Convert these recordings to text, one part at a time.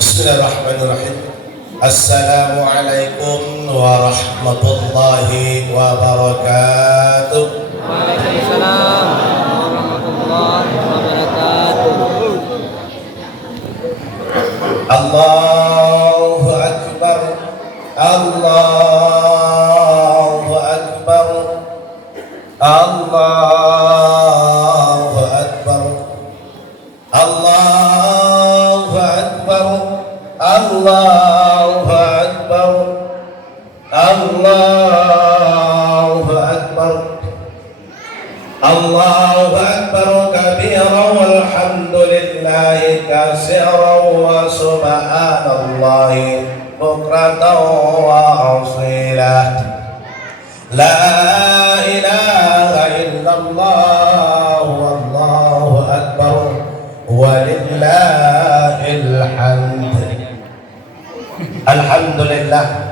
Bismillahirrahmanirrahim. Assalamualaikum warahmatullahi wabarakatuh. Waalaikumsalam warahmatullahi wabarakatuh. Allahu Akbar. Allahu Akbar. Allahu Akbar. Allahu Akbar. Allahu Akbar. Allahu Akbar. Allahu Akbar kabira walhamdulillahi katsira wa subhanallahi bukratan wa asila. La ilaha illallah wallahu akbar walillahil hamd. Alhamdulillah.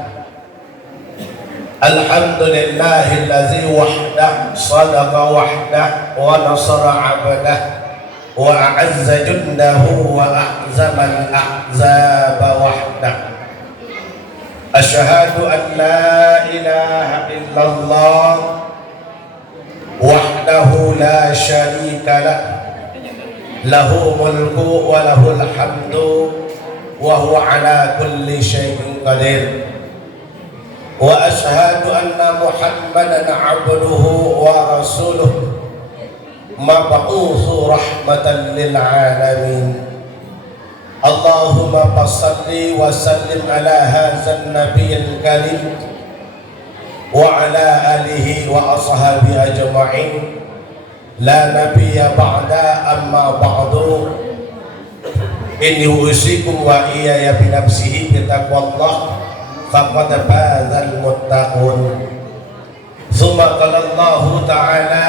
Alhamdulillahillazi wahdah sadaqa wahdah wa nasara 'abdah wa a'azza jundahu wa ahzama al-ahzaba wahdah. Asyhadu an la ilaha illallah wahdahu la syarika lah, lahu mulku wa lahul hamdu wa huwa ala kulli syai'in qadir. Wa ashhadu anna Muhammadan abduhu wa rasuluh mab'utsu rahmatan lil alamin. Allahumma salli wa sallim ala hadzal nabiyil karim wa ala alihi wa ashabihi ajma'in. La nabiyya ba'da, amma ba'du. Inni usikum wa iyaya bi nafsihi bi taqwallah faqad fazal muttaqun. Tsumma qala Allah ta'ala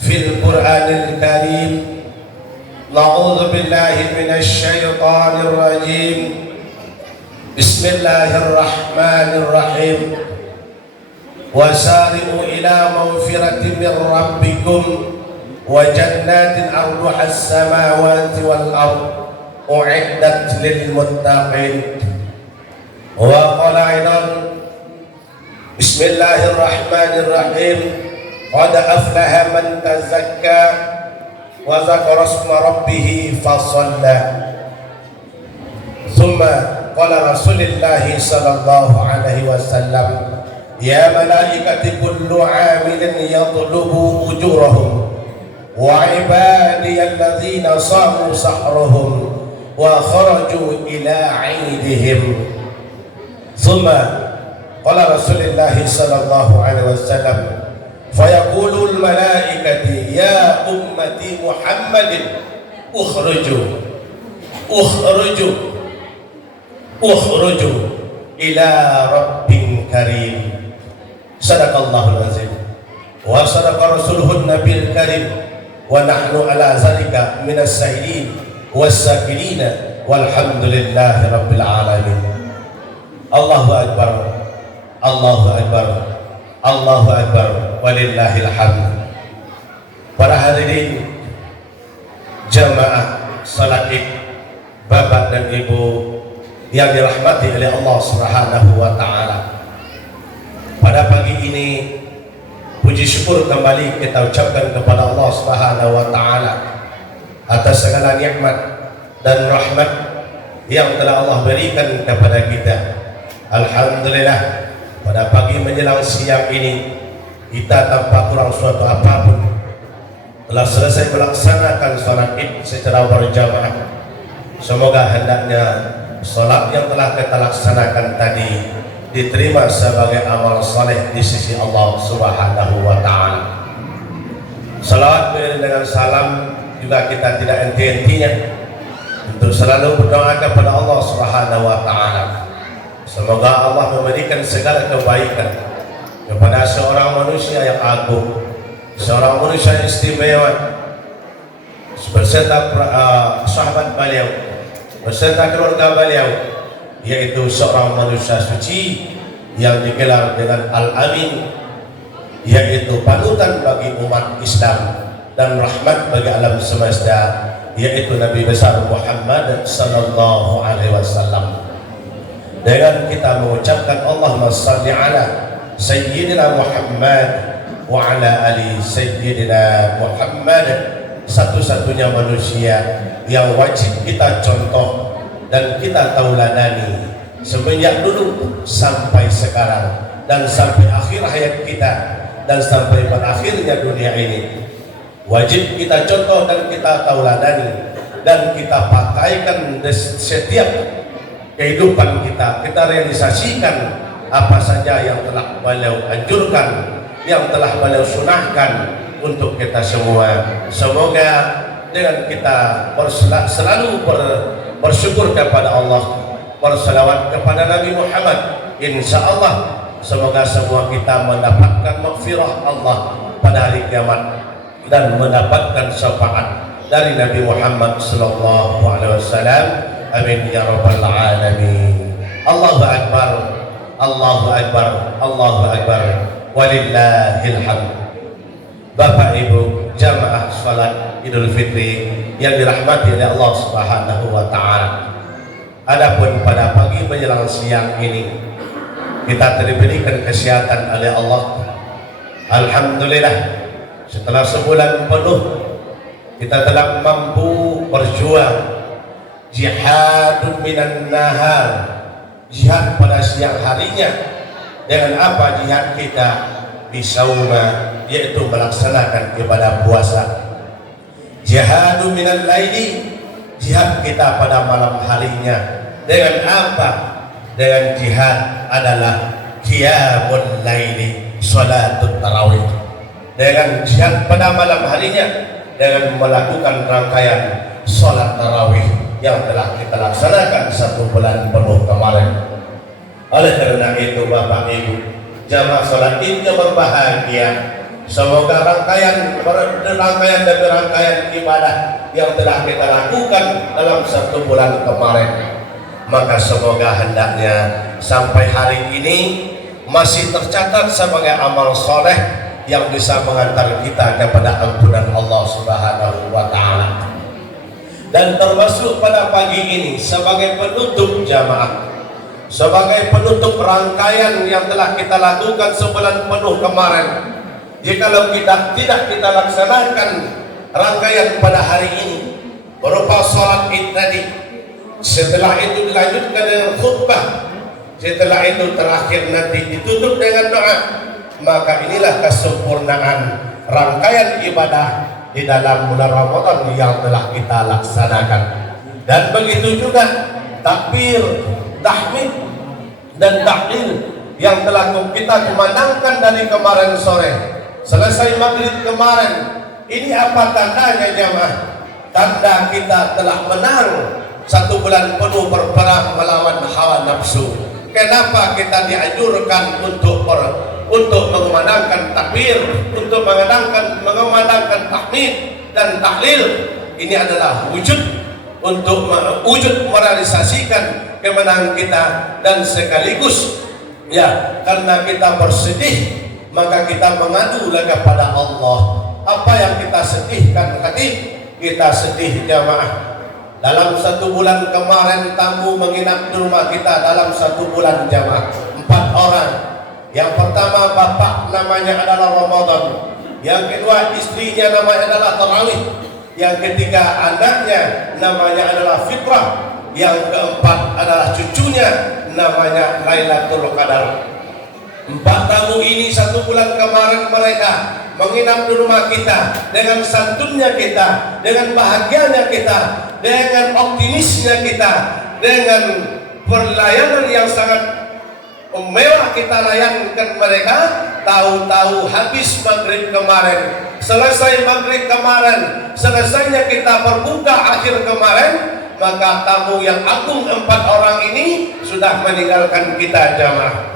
fil Qur'anil Karim, na'udzu billahi minasy syaithanir rajim. Bismillahirrahmanirrahim. Wasari'u ila maghfiratin min rabbikum wa jannatin 'arduha as-samawati wal ardh u'iddat lil muttaqin. Wa qala aidan Bismillahirrahmanirrahim. Qad aflaha man tazakka wa dzakara isma rabbih fasalla. Thumma qala Rasulullah sallallahu alaihi wasallam, ya malaikati kullu 'amilin yatlubu ujurahum wa ibadiyalladzina samu sahrahum wa kharaju ila 'idihim. Thumma qala Rasulullah sallallahu alaihi wasallam, fayaqulul malaikati ya ummati Muhammadin ukhruju ukhruju ukhruju ila rabbin karim. Sadaqallahul azim wa sadaqa rasuluhun nabiyil karim wa nahnu ala zalika minas sa'ilin was sakirina walhamdulillahi rabbil alamin. Allahu akbar, Allahu akbar, Allahu akbar walillahil hamd. Para hadirin jamaah salat Id, Bapak dan Ibu yang dirahmati oleh Allah Subhanahu wa taala. Pada pagi ini puji syukur kembali kita ucapkan kepada Allah Subhanahu wa taala atas segala nikmat dan rahmat yang telah Allah berikan kepada kita. Alhamdulillah, pada pagi menjelang siang ini kita tanpa kurang suatu apapun telah selesai melaksanakan salat Id secara berjamaah. Semoga hendaknya salat yang telah kita laksanakan tadi diterima sebagai amal saleh di sisi Allah Subhanahu wa taala. Salawat dengan salam juga kita tidak henti-hentinya untuk selalu berdoa kepada Allah Subhanahu wa taala. Semoga Allah memberikan segala kebaikan kepada seorang manusia yang agung, seorang manusia yang istimewa, beserta sahabat beliau, beserta keluarga beliau, yaitu seorang manusia suci yang digelar dengan Al-Amin, yaitu panutan bagi umat Islam dan rahmat bagi alam semesta, yaitu Nabi besar Muhammad sallallahu alaihi wasallam. Dengan kita mengucapkan Allahumma salli ala Sayyidina Muhammad wa ala ali Sayyidina Muhammad, satu-satunya manusia yang wajib kita contoh dan kita tauladani semenjak dulu sampai sekarang dan sampai akhir hayat kita dan sampai berakhirnya dunia ini. Wajib kita contoh dan kita tauladani dan kita pakaikan setiap kehidupan kita. Kita realisasikan apa saja yang telah beliau anjurkan, yang telah beliau sunahkan untuk kita semua. Semoga dengan kita selalu bersyukur kepada Allah, berselawat kepada Nabi Muhammad, insya Allah semoga semua kita mendapatkan maghfirah Allah pada hari kiamat dan mendapatkan syafaat dari Nabi Muhammad sallallahu alaihi wasallam. Amin ya rabbal alamin. Allahu akbar, Allahu akbar, Allahu akbar, walillahil hamd. Bapak Ibu jamaah salat Idul Fitri yang dirahmati oleh Allah Subhanahu wa taala. Adapun pada pagi menjelang siang ini kita diberikan kesehatan oleh Allah. Alhamdulillah, setelah sebulan penuh kita telah mampu berjuang jihadun minan nahar, jihad pada siang harinya. Dengan apa jihad kita? Bisauma, yaitu melaksanakan ibadah puasa. Jihadun minal laili, jihad kita pada malam harinya. Dengan apa? Dengan jihad adalah qiyamul laili, salatul tarawih. Dengan jihad pada malam harinya, dengan melakukan rangkaian salat tarawih yang telah kita laksanakan 1 bulan penuh kemarin. Oleh karena itu Bapak Ibu jamaah salat Id yang berbahagia, semoga rangkaian demi rangkaian ibadah yang telah kita lakukan dalam 1 bulan kemarin, maka semoga hendaknya sampai hari ini masih tercatat sebagai amal soleh yang bisa mengantar kita kepada ampunan Allah Subhanahu wa taala. Dan termasuk pada pagi ini sebagai penutup jamaah, sebagai penutup rangkaian yang telah kita lakukan sebulan penuh kemarin. Jikalau kita tidak kita laksanakan rangkaian pada hari ini berupa sholat Id tadi, setelah itu dilanjutkan dengan khutbah, setelah itu terakhir nanti ditutup dengan doa, maka inilah kesempurnaan rangkaian ibadah di dalam bulan Ramadan yang telah kita laksanakan. Dan begitu juga takbir, tahmid dan tahlil yang telah kita kumandangkan dari kemarin sore selesai maghrib kemarin. Ini apa tandanya jamaah? Tanda kita telah menang 1 bulan penuh berperang melawan hawa nafsu. Kenapa kita dianjurkan untuk mengumandangkan takbir, untuk mengumandangkan tahmid dan tahlil? Ini adalah wujud merealisasikan kemenangan kita, dan sekaligus ya karena kita bersedih maka kita mengadu kepada Allah. Apa yang kita sedihkan hati? Kita sedih jamaah. Dalam 1 bulan kemarin tamu menginap di rumah kita dalam 1 bulan jamaah 4 orang. Yang pertama bapak namanya adalah Ramadan, yang kedua istrinya namanya adalah Tarawih, yang ketiga anaknya namanya adalah Fitrah, yang keempat adalah cucunya namanya Lailatul Qadar. 4 tamu ini 1 bulan kemarin mereka menginap di rumah kita dengan santunnya kita, dengan bahagianya kita, dengan optimisnya kita, dengan pelayanan yang sangat mewah kita layankan mereka. Tahu-tahu habis maghrib kemarin, selesai maghrib kemarin, selesainya kita berbuka akhir kemarin, maka tamu yang agung 4 orang ini sudah meninggalkan kita jamaah.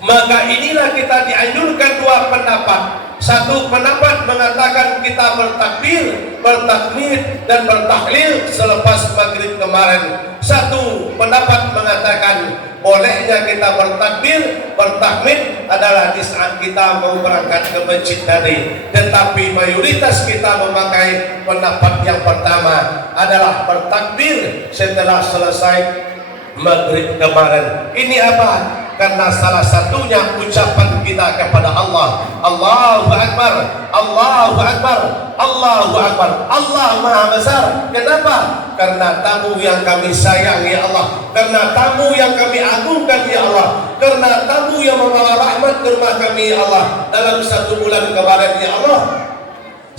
Maka inilah kita dianjurkan 2 pendapat. 1 pendapat mengatakan kita bertakbir, bertakmid dan bertahlil selepas maghrib kemarin. 1 pendapat mengatakan Bolehnya kita bertakbir, bertahmid adalah di saat kita mau berangkat ke masjid tadi. Tetapi mayoritas kita memakai pendapat yang pertama adalah bertakbir setelah selesai maghrib kemarin. Ini apa? Karena salah satunya ucapan kita kepada Allah, Allahu Akbar, Allahu Akbar, Allahu Akbar, Allah Maha Besar. Kenapa? Karena tamu yang kami sayang ya Allah, karena tamu yang kami agungkan ya Allah, karena tamu yang membawa rahmat ke rumah kami ya Allah dalam 1 bulan kemarin ya Allah.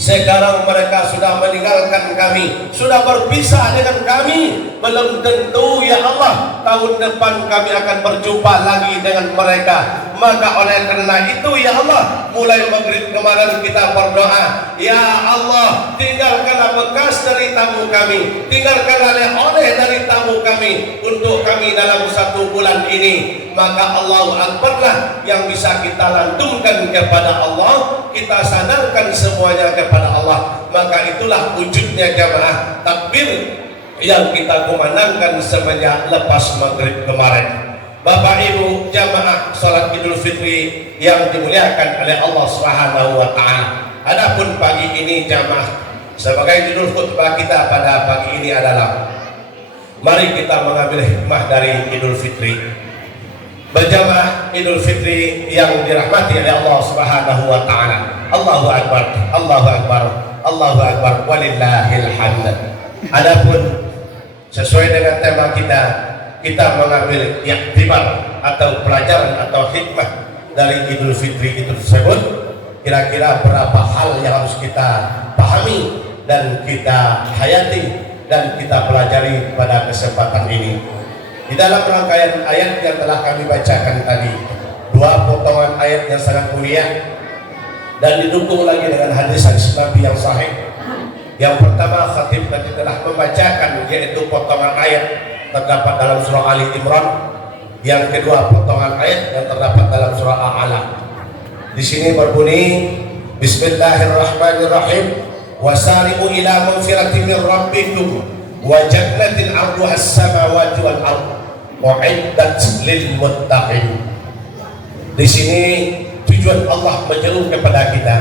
Sekarang mereka sudah meninggalkan kami, sudah berpisah dengan kami. Belum tentu ya Allah tahun depan kami akan berjumpa lagi dengan mereka. Maka oleh karena itu ya Allah, mulai maghrib kemarin kita berdoa, ya Allah tinggalkanlah bekas dari tamu kami, tinggalkanlah oleh dari tamu kami untuk kami dalam 1 bulan ini. Maka Allahu Akbar lah yang bisa kita lantunkan kepada Allah, kita sadarkan semuanya kepada Allah. Maka itulah wujudnya jamaah takbir yang kita kumandangkan semenjak lepas maghrib kemarin. Bapak Ibu jamaah salat Idul Fitri yang dimuliakan oleh Allah Subhanahu wa taala. Adapun pagi ini jamaah sebagai judul khutbah kita pada pagi ini adalah mari kita mengambil hikmah dari Idul Fitri. Berjamaah Idul Fitri yang dirahmati oleh Allah Subhanahu wa taala. Allahu Akbar, Allahu Akbar, Allahu Akbar, walillahil hamd. Adapun sesuai dengan tema kita mengambil iktibar atau pelajaran atau hikmah dari Idul Fitri itu tersebut. Kira-kira berapa hal yang harus kita pahami dan kita hayati dan kita pelajari pada kesempatan ini. Di dalam rangkaian ayat yang telah kami bacakan tadi, 2 potongan ayat yang sangat mulia dan didukung lagi dengan hadis-hadis Nabi yang sahih. Yang pertama khatib tadi telah membacakan, yaitu potongan ayat terdapat dalam surah Ali Imran. Yang kedua potongan ayat yang terdapat dalam surah Al-Alaq. Di sini berbunyi Bismillahirrahmanirrahim, wasari'u ila magfiratin min rabbikum wa jannatin 'arduha as-samawati wal ardh u'iddat lil muttaqin. Di sini tujuan Allah menyeru kepada kita,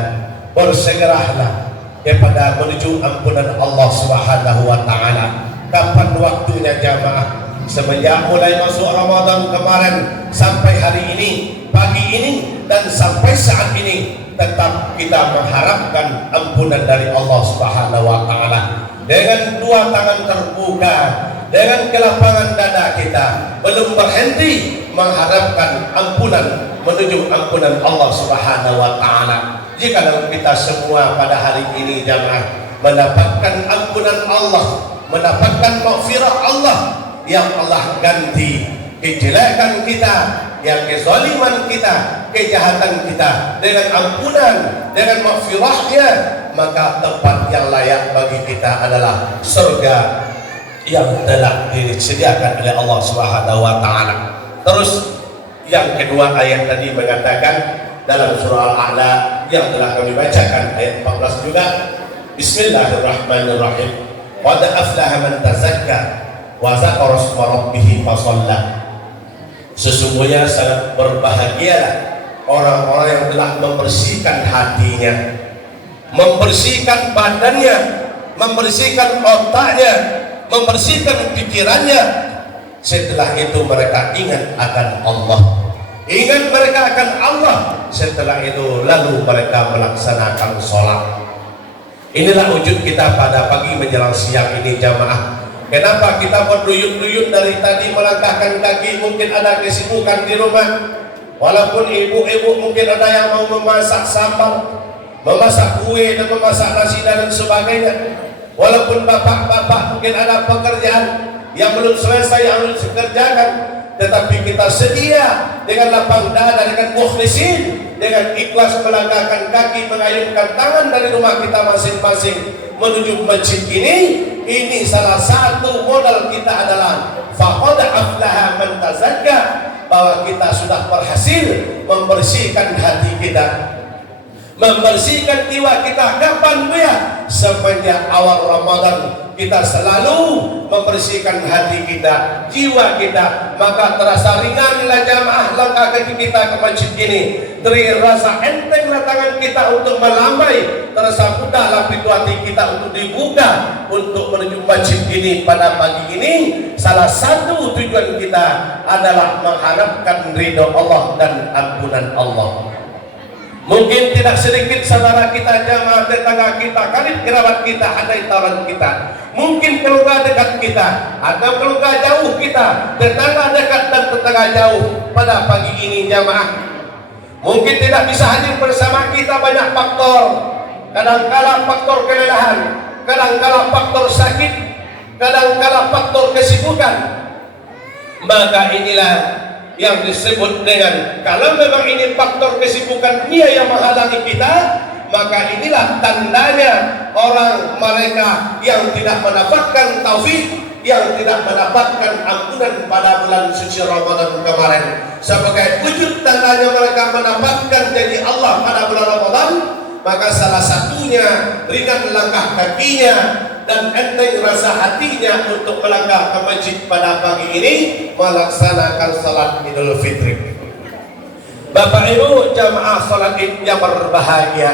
bersegeralah kepada menuju ampunan Allah Subhanahu wa taala. Kapan waktunya jamaah? Semenjak mulai masuk Ramadan kemarin sampai hari ini, pagi ini dan sampai saat ini, tetap kita mengharapkan ampunan dari Allah Subhanahu wa taala. Dengan 2 tangan terbuka, dengan kelapangan dada kita, belum berhenti mengharapkan ampunan, menuju ampunan Allah Subhanahu wa taala. Jika kita semua pada hari ini jamaah mendapatkan ampunan Allah, mendapatkan maghfirah Allah, yang Allah ganti kejelekan kita, yang kezaliman kita, kejahatan kita dengan ampunan, dengan maghfirahnya, maka tempat yang layak bagi kita adalah surga yang telah disediakan oleh Allah Subhanahu wa taala. Terus yang kedua ayat tadi mengatakan dalam surah Al-A'la yang telah kami bacakan ayat 14 juga, Bismillahirrahmanirrahim, qad aflaha man tazakka wa dzakara isma rabbih fa shalla. Sesungguhnya sangat berbahagialah orang-orang yang telah membersihkan hatinya, membersihkan badannya, membersihkan otaknya, membersihkan pikirannya. Setelah itu mereka ingat akan Allah, ingat mereka akan Allah. Setelah itu lalu mereka melaksanakan sholat. Inilah wujud kita pada pagi menjelang siang ini jamaah. Kenapa kita berduyun-duyun dari tadi melangkahkan kaki? Mungkin ada kesibukan di rumah. Walaupun ibu-ibu mungkin ada yang mau memasak sambal, memasak kue dan memasak nasi dan sebagainya. Walaupun bapak-bapak mungkin ada pekerjaan yang belum selesai yang harus dikerjakan, tetapi kita sedia dengan lapang dada, dengan mukhlisin, dengan ikhlas melangkahkan kaki, mengayunkan tangan dari rumah kita masing-masing menuju masjid ini. Ini salah satu modal kita adalah faqad aflaha man tazakka, bahwa kita sudah berhasil membersihkan hati kita, membersihkan jiwa kita. Kapan ya? Semenjak awal Ramadan kita selalu membersihkan hati kita, jiwa kita, maka terasa ringanlah jamaah langkah kaki kita ke masjid ini. Terasa entenglah tangan kita untuk melambai, terasa mudahlah pintu hati kita untuk dibuka untuk menuju masjid ini pada pagi ini. Salah satu tujuan kita adalah mengharapkan ridho Allah dan ampunan Allah. Mungkin tidak sedikit saudara kita, jamaah, tetangga kita, karib kerabat kita, handai tauran kita, mungkin keluarga dekat kita atau keluarga jauh kita, tetangga dekat dan tetangga jauh pada pagi ini jamaah, mungkin tidak bisa hadir bersama kita. Banyak faktor, kadangkala faktor kelelahan, kadangkala faktor sakit, kadangkala faktor kesibukan. Maka inilah yang disebut dengan, kalau memang ini faktor kesibukan dia yang menghalangi kita, maka inilah tandanya orang mereka yang tidak mendapatkan taufik, yang tidak mendapatkan ampunan pada bulan suci Ramadan kemarin. Sebagai wujud tandanya mereka mendapatkan janji Allah pada bulan Ramadan, maka salah satunya ringan langkah kakinya dan enteng rasa hatinya untuk melangkah ke masjid pada pagi ini melaksanakan salat Idul Fitri. Bapak Ibu jamaah salat Id yang berbahagia,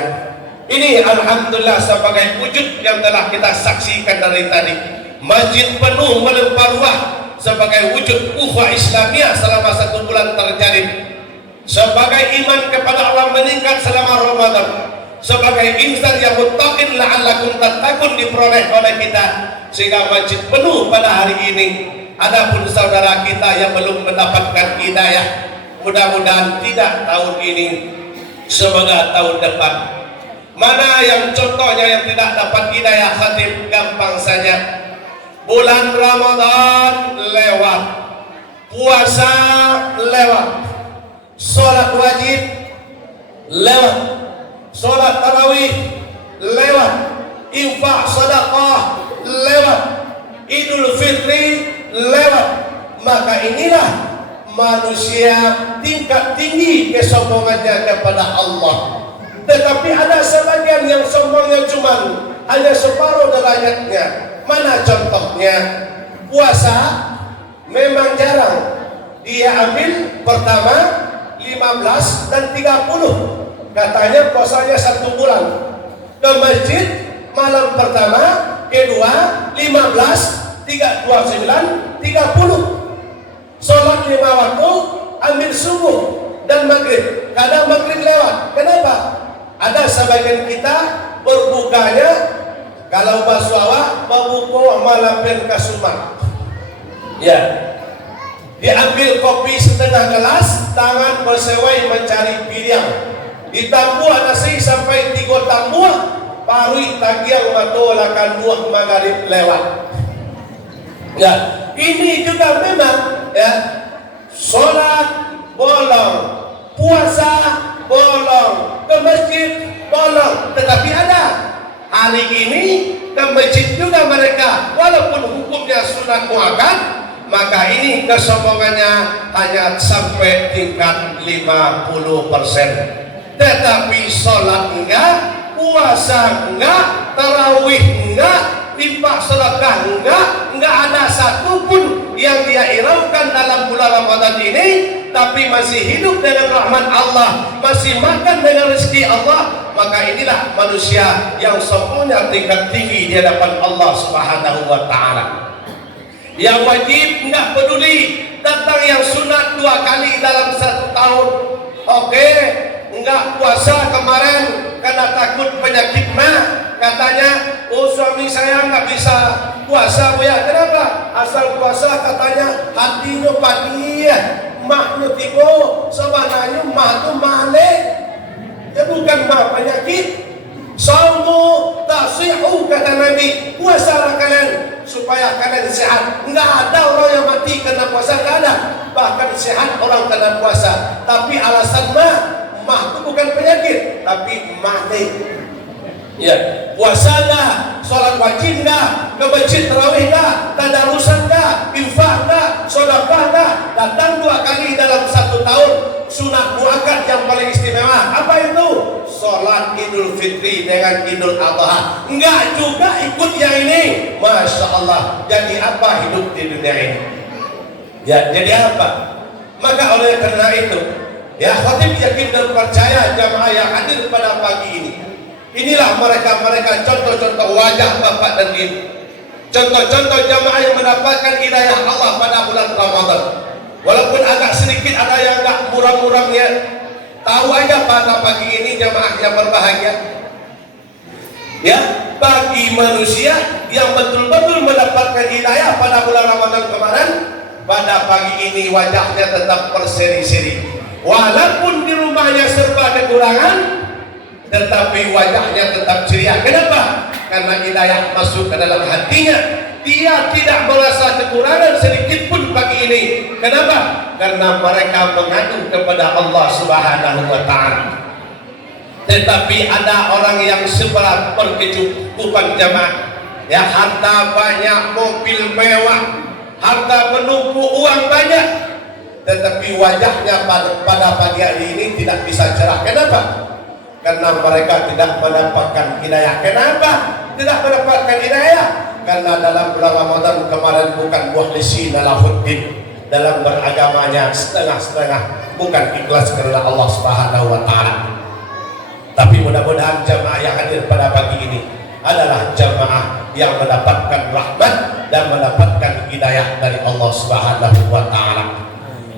ini alhamdulillah sebagai wujud yang telah kita saksikan dari tadi, masjid penuh melimpah ruah sebagai wujud ukhuwah Islamiyah selama 1 bulan terjalin, sebagai iman kepada Allah meningkat selama Ramadan, sebagai insan yang muttaqin la'allakum tattaqun diperoleh oleh kita, sehingga masjid penuh pada hari ini. Adapun saudara kita yang belum mendapatkan hidayah, mudah-mudahan tidak tahun ini, semoga tahun depan. Mana yang contohnya yang tidak dapat hidayah khatib, gampang saja. Bulan Ramadan lewat, puasa lewat, sholat wajib lewat, sholat tarawih lewat, infak sedekah lewat, Idul Fitri lewat. Maka inilah manusia tingkat tinggi kesombongannya kepada Allah. Tetapi ada sebagian yang sombongnya cuma hanya separuh derajatnya. Mana contohnya? Puasa memang jarang dia ambil, pertama 15 dan 30, katanya puasanya 1 bulan. Ke masjid malam pertama, kedua 15, 29, 30. Sholat 5 waktu, ambil subuh dan maghrib. Kadang maghrib lewat. Kenapa? Ada sebagian kita berbukanya, kalau baswawa berbuka malampir kasumak. Ya, diambil kopi setengah gelas, tangan bersewai mencari pilihan. Ditambuh nasi sampai 3 tambuh, parui tagiang matolakan buah maghrib lewat. Ya, ini juga memang ya, sholat bolong, puasa bolong, ke masjid bolong. Tetapi ada hari ini ke masjid juga mereka, walaupun hukumnya sunat muakkad, maka ini kesombongannya hanya sampai tingkat 50%. Tetapi sholat enggak, puasa enggak, tarawih enggak, infak sedekah enggak ada satupun yang dia hiraukan dalam bulan Ramadan ini. Tapi masih hidup dengan rahmat Allah, masih makan dengan rezeki Allah. Maka inilah manusia yang sombongnya tingkat tinggi di hadapan Allah Subhanahu wa Ta'ala. Yang wajib enggak peduli, tentang yang sunat 2 kali dalam 1 tahun. Oke, enggak puasa kemarin karena takut penyakit mah, katanya, oh suami saya nggak bisa puasa bu ya. Kenapa? Asal puasa katanya hatinya pagi, mahnya tibo, sebenarnya mah tu male, ya bukan mah penyakit. Saumu tasihu kata Nabi, puasalah kalian supaya kalian sehat. Enggak ada orang yang mati karena puasa, enggak ada. Bahkan sehat orang karena puasa. Tapi alasan mah itu bukan penyakit, tapi mane. Ya, puasa enggak, sholat wajib enggak, ke masjid tarawih enggak, tadarusan enggak, infak enggak, sedekah enggak, datang 2 kali dalam 1 tahun. Sunat muakkad yang paling istimewa apa itu? sholat Idul Fitri dengan Idul Adha, enggak juga ikut yang ini. Masya Allah, jadi apa hidup di dunia ini? Ya, jadi apa? Maka oleh karena itu, ya khatib yakin dan percaya jamaah yang hadir pada pagi ini, inilah mereka contoh-contoh wajah Bapak dan Ibu, contoh-contoh jamaah yang mendapatkan hidayah Allah pada bulan Ramadan. Walaupun agak sedikit ada yang enggak muram-muramnya, tahu aja pada pagi ini jamaah yang berbahagia, ya, bagi manusia yang betul-betul mendapatkan hidayah pada bulan Ramadan kemarin, pada pagi ini wajahnya tetap berseri-seri. Walaupun di rumahnya serba kekurangan, tetapi wajahnya tetap ceria. Kenapa? Karena hidayah masuk ke dalam hatinya. Dia tidak merasa kekurangan sedikit pun pagi ini. Kenapa? Karena mereka mengadu kepada Allah Subhanahu wa Ta'ala. Tetapi ada orang yang seberat berkecukupan jamaah, ya, harta banyak, mobil mewah, harta menumpuk, uang banyak, tetapi wajahnya pada pagi hari ini tidak bisa cerah. Kenapa? Karena mereka tidak mendapatkan hidayah. Kenapa tidak mendapatkan hidayah? Karena dalam bulan Ramadan kemarin bukan mukhlisin lahuddin, dalam beragamanya setengah-setengah, bukan ikhlas karena Allah Subhanahu wa Ta'ala. Tapi mudah-mudahan jamaah yang hadir pada pagi ini adalah jamaah yang mendapatkan rahmat dan mendapatkan hidayah dari Allah Subhanahu wa Ta'ala.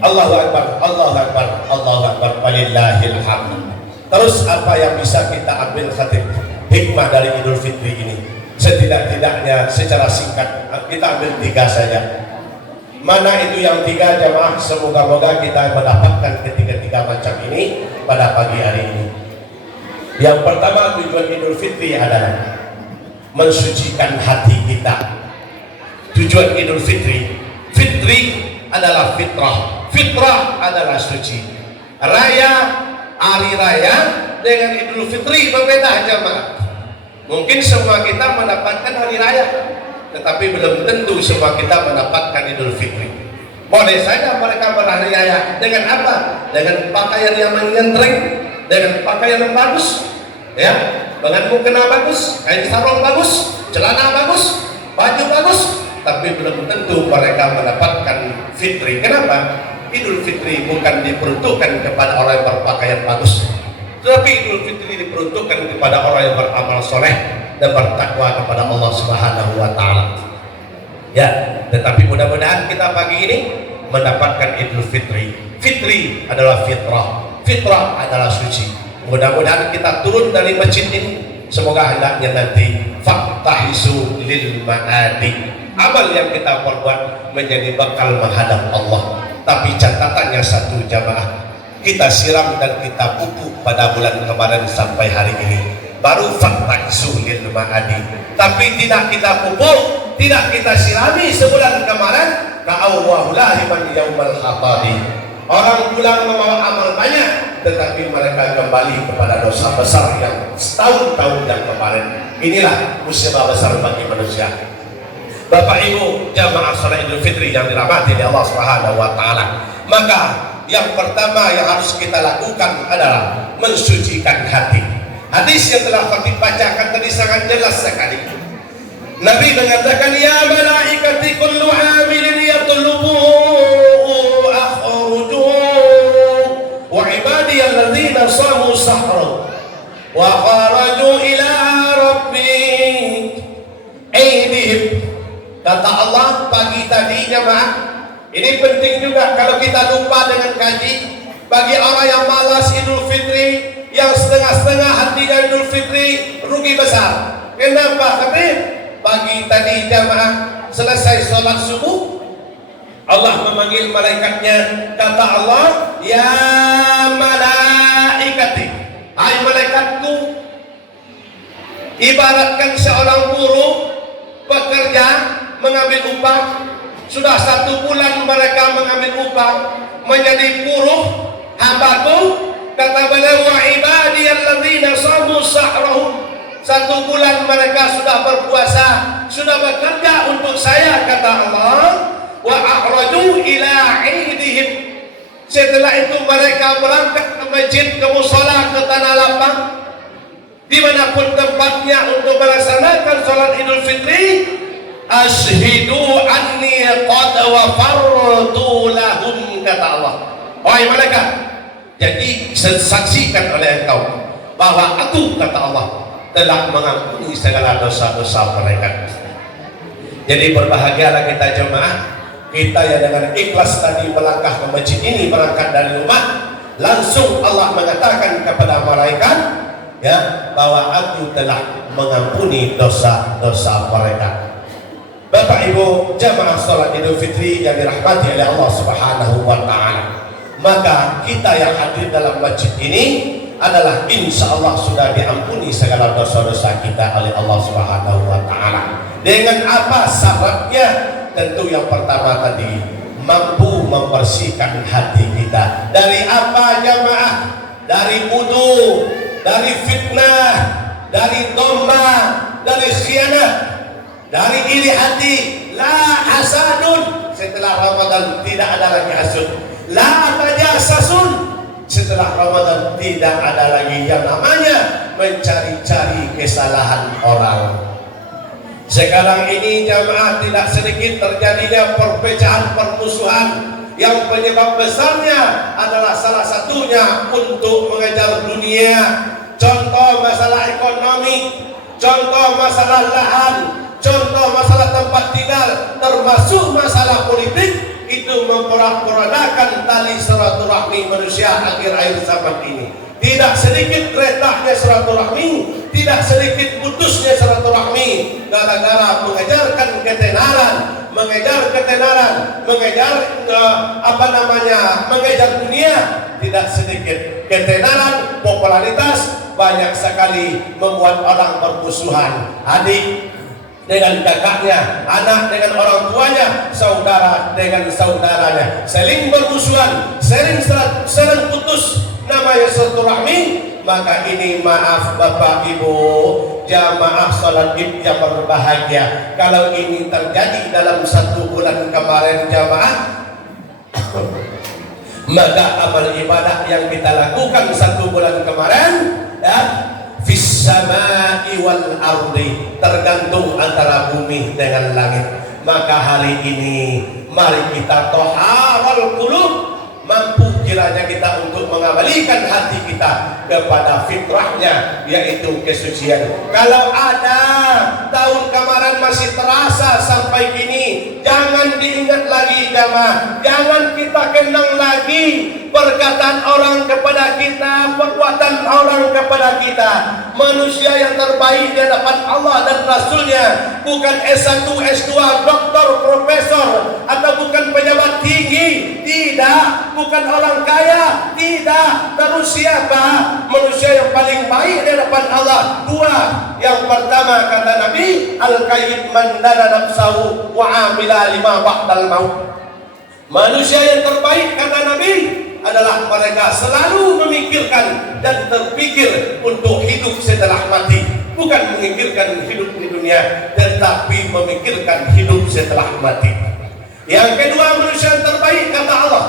Allahu Akbar, Allahu Akbar, Allahu Akbar, walillahil hamd. Terus apa yang bisa kita ambil khatib hikmah dari Idul Fitri ini? Setidak-tidaknya secara singkat kita ambil 3 saja. Mana itu yang 3 jamaah? Semoga-moga kita mendapatkan ketiga-tiga macam ini pada pagi hari ini. Yang pertama, tujuan Idul Fitri adalah mensucikan hati kita. Tujuan Idul Fitri, Fitri adalah fitrah, fitrah adalah suci. Hari raya dengan Idul Fitri berbeda jamaah. Mungkin semua kita mendapatkan hari raya, tetapi belum tentu semua kita mendapatkan Idul Fitri. Boleh saja mereka berhari raya dengan apa? Dengan pakaian yang menyentreng, dengan pakaian yang bagus, ya, dengan mukena bagus, kain sarung bagus, celana bagus, baju bagus, tapi belum tentu mereka mendapatkan Fitri. Kenapa? Idul Fitri bukan diperuntukkan kepada orang yang berpakaian bagus, tetapi Idul Fitri diperuntukkan kepada orang yang beramal soleh dan bertakwa kepada Allah Subhanahu wa Ta'ala. Ya, tetapi mudah-mudahan kita pagi ini mendapatkan Idul Fitri. Fitri adalah fitrah, fitrah adalah suci. Mudah-mudahan kita turun dari masjid ini, semoga hendaknya nanti faktahisu lil ma'adi, amal yang kita perbuat menjadi bekal menghadap Allah. Tapi catatannya satu jamaah, kita siram dan kita pupuk pada bulan kemarin sampai hari ini, baru faktahisu lil ma'adi. Tapi tidak kita pupuk, tidak kita sirami sebulan kemarin, ka'awwahulahi man yawmal khatadi. Orang pulang membawa amal banyak, tetapi mereka kembali kepada dosa besar yang setahun-tahun yang kemarin. Inilah musibah besar bagi manusia. Bapak Ibu jamaah salat Idul Fitri yang dirahmati oleh Allah Subhanahu wa Ta'ala, maka yang pertama yang harus kita lakukan adalah mensucikan hati. Hadis yang telah kami bacakan tadi sangat jelas sekali. Nabi mengatakan, ya malaikati kullu amilin yatlubu akhruju wa ibadiyalladzina samu sahra wa kharaju ila rabbi aidihim. Kata Allah pagi tadi jemaah, ini penting juga kalau kita lupa dengan kaji. Bagi orang yang malas Idul Fitri, yang setengah-setengah hati dari Idul Fitri, rugi besar. Kenapa? Karena pagi tadi jemaah selesai sholat subuh, Allah memanggil malaikatnya. Kata Allah, ya malaikati, hai malaikatku. Ibaratkan seorang buruh bekerja mengambil upah, sudah 1 bulan mereka mengambil upah menjadi buruh hambaku. Kata beliau, wa ibadiyalladzina samu sahrahum, 1 bulan mereka sudah berpuasa, sudah bekerja untuk saya. Kata Allah, wa akhraju ila idihim, setelah itu mereka berangkat ke masjid, ke mushola, ke tanah lapang, dimanapun tempatnya untuk melaksanakan sholat Idul Fitri, ashhidu anni qad wafartu lahum, kata Allah. Wahai malaikat, jadi saksikan oleh engkau bahwa aku, kata Allah, telah mengampuni segala dosa-dosa mereka. Jadi berbahagialah kita jemaah, kita yang dengan ikhlas tadi melangkah ke masjid ini, berangkat dari rumah, langsung Allah mengatakan kepada malaikat, ya, bahwa aku telah mengampuni dosa-dosa mereka. Bapak Ibu jamaah salat Idul Fitri yang dirahmati oleh Allah Subhanahu wa taala, maka kita yang hadir dalam masjid ini adalah insya Allah sudah diampuni segala dosa-dosa kita oleh Allah Subhanahu wa taala. Dengan apa syaratnya? Tentu yang pertama tadi, mampu membersihkan hati kita dari apa jamaah? Dari wudu, dari fitnah, dari domba, dari khianat, dari iri hati. La hasadun, setelah Ramadan tidak ada lagi hasud. La tajassasun, setelah Ramadan tidak ada lagi yang namanya mencari-cari kesalahan orang. Sekarang ini jamaah tidak sedikit terjadinya perpecahan, permusuhan, yang penyebab besarnya adalah salah satunya untuk mengejar dunia. Contoh masalah ekonomi, contoh masalah lahan, contoh masalah tempat tinggal, termasuk masalah politik. Itu memporak-porandakan tali silaturahmi manusia akhir-akhir zaman ini. Tidak sedikit retaknya silaturahmi, tidak sedikit putusnya silaturahmi gara-gara mengejarkan ketenaran, mengejar mengejar dunia. Tidak sedikit ketenaran, popularitas, banyak sekali membuat orang bermusuhan. Adik dengan kakaknya, anak dengan orang tuanya, saudara dengan saudaranya, saling bermusuhan, sering putus namanya silaturahmi. Maka ini maaf Bapak Ibu jamaah salat Id yang berbahagia, kalau ini terjadi dalam 1 bulan kemarin jamaah, maka amal ibadah yang kita lakukan 1 bulan kemarin, ya, fis samai wal ardi, tergantung antara bumi dengan langit. Maka hari ini mari kita toharul qulub, mampu kiranya kita untuk mengembalikan hati kita kepada fitrahnya, yaitu kesucian. Kalau ada tahun kemarin masih terasa sampai kini, jangan diingat lagi jamaah, jangan kita kenang lagi perkataan orang kepada kita, perbuatan orang kepada kita. Manusia yang terbaik di hadapan Allah dan Rasulnya bukan S1, S2, doktor, profesor, atau bukan pejabat tinggi, tidak, bukan orang kaya, tidak. Terus siapa manusia yang paling baik di hadapan Allah? 2. Yang pertama kata Nabi, al-qayyid man dana nafsahu wa amila lima ba'dal maut. Manusia yang terbaik kata Nabi adalah mereka selalu memikirkan dan terpikir untuk hidup setelah mati, bukan memikirkan hidup di dunia, tetapi memikirkan hidup setelah mati. Yang kedua, manusia yang terbaik kata Allah,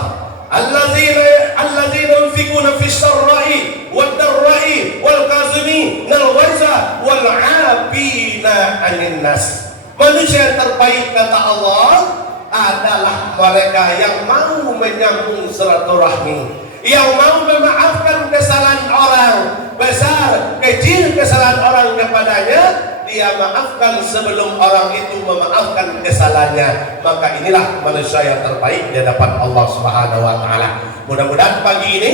alladzina yunfikuna fis sarra'i wad darra'i wal kaziminal ghaiza wal 'afina 'anil nas. Manusia yang terbaik kata Allah adalah mereka yang mau menyambung silaturahmi, yang mau memaafkan kesalahan orang, besar kecil kesalahan orang kepadanya, dia maafkan sebelum orang itu memaafkan kesalahannya. Maka inilah manusia yang terbaik di hadapan Allah Subhanahu wa taala. Mudah-mudahan pagi ini,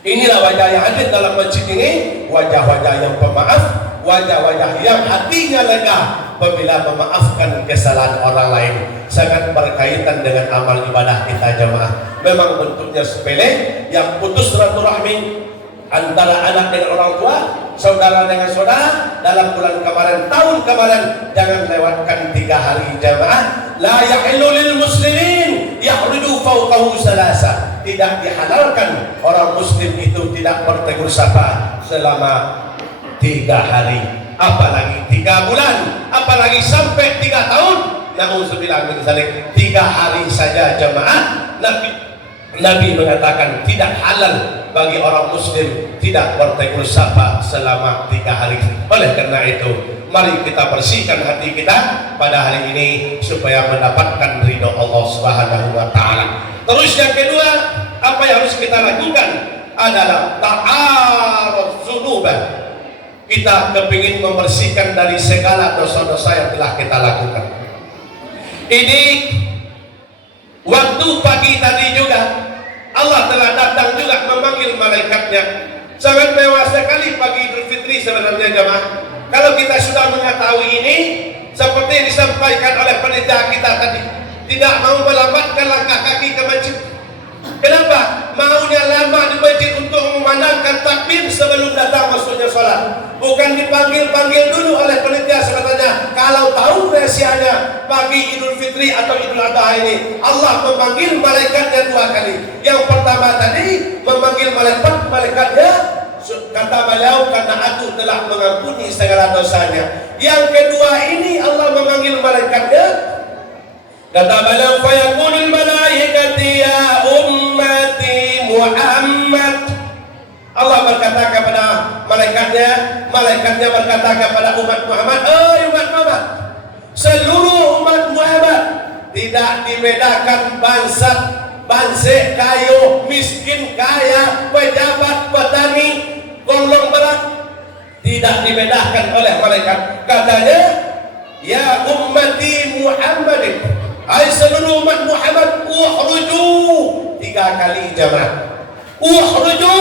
inilah wajah yang hadir dalam masjid ini, wajah-wajah yang pemaaf, wajah-wajah yang hatinya lega apabila memaafkan kesalahan orang lain. Sangat berkaitan dengan amal ibadah kita jemaah. Memang bentuknya sepele, yang putus silaturahmi antara anak dengan orang tua, saudara dengan saudara dalam bulan kemarin, tahun kemarin, jangan lewatkan 3 hari jemaah. La yahillu lil muslimin yahridu fawqahu salasa. Tidak dihalalkan orang muslim itu tidak bertegur sapa selama 3 hari, apalagi 3 bulan, apalagi sampai 3 tahun. Na'udzubillah min dzalik. 3 hari saja jemaah Nabi mengatakan tidak halal bagi orang muslim tidak bertegur sapa selama 3 hari. Oleh karena itu, mari kita bersihkan hati kita pada hari ini supaya mendapatkan ridho Allah Subhanahu wa taala. Terus yang kedua, apa yang harus kita lakukan adalah ta'aruf dzunubah. Kita kepingin membersihkan dari segala dosa-dosa yang telah kita lakukan. Ini waktu pagi tadi juga Allah telah datang juga memanggil malaikatnya. Sangat mewah sekali pagi Idul Fitri sebenarnya jemaah. Kalau kita sudah mengetahui ini, seperti yang disampaikan oleh panitia kita tadi, tidak mau melambatkan langkah kaki ke masjid. Kenapa? Maunya lama di masjid untuk memandangkan takbir sebelum datang masuknya sholat. Bukan dipanggil-panggil dulu oleh panitia sebenarnya. Kalau tahu rahasianya pagi Idul Fitri atau Idul Adha ini, Allah memanggil malaikatnya 2 kali. Yang pertama tadi memanggil malaikatnya, kata beliau, karena aku telah mengampuni segala dosanya. Yang kedua ini Allah memanggil malaikatnya, kata beliau, fayaqulul malaikati ya ummati Muhammad. Allah berkata kepada malaikatnya berkata kepada umat Muhammad, umat Muhammad, seluruh umat Muhammad, tidak dibedakan bangsa, bangsa, kayu, miskin, kaya, pejabat, petani, konglomerat, tidak dibedakan oleh malaikat. Katanya, ya ummati Muhammadin, hai seluruh umat Muhammad, ukhruju 3 kali jamaah. Ukhruju,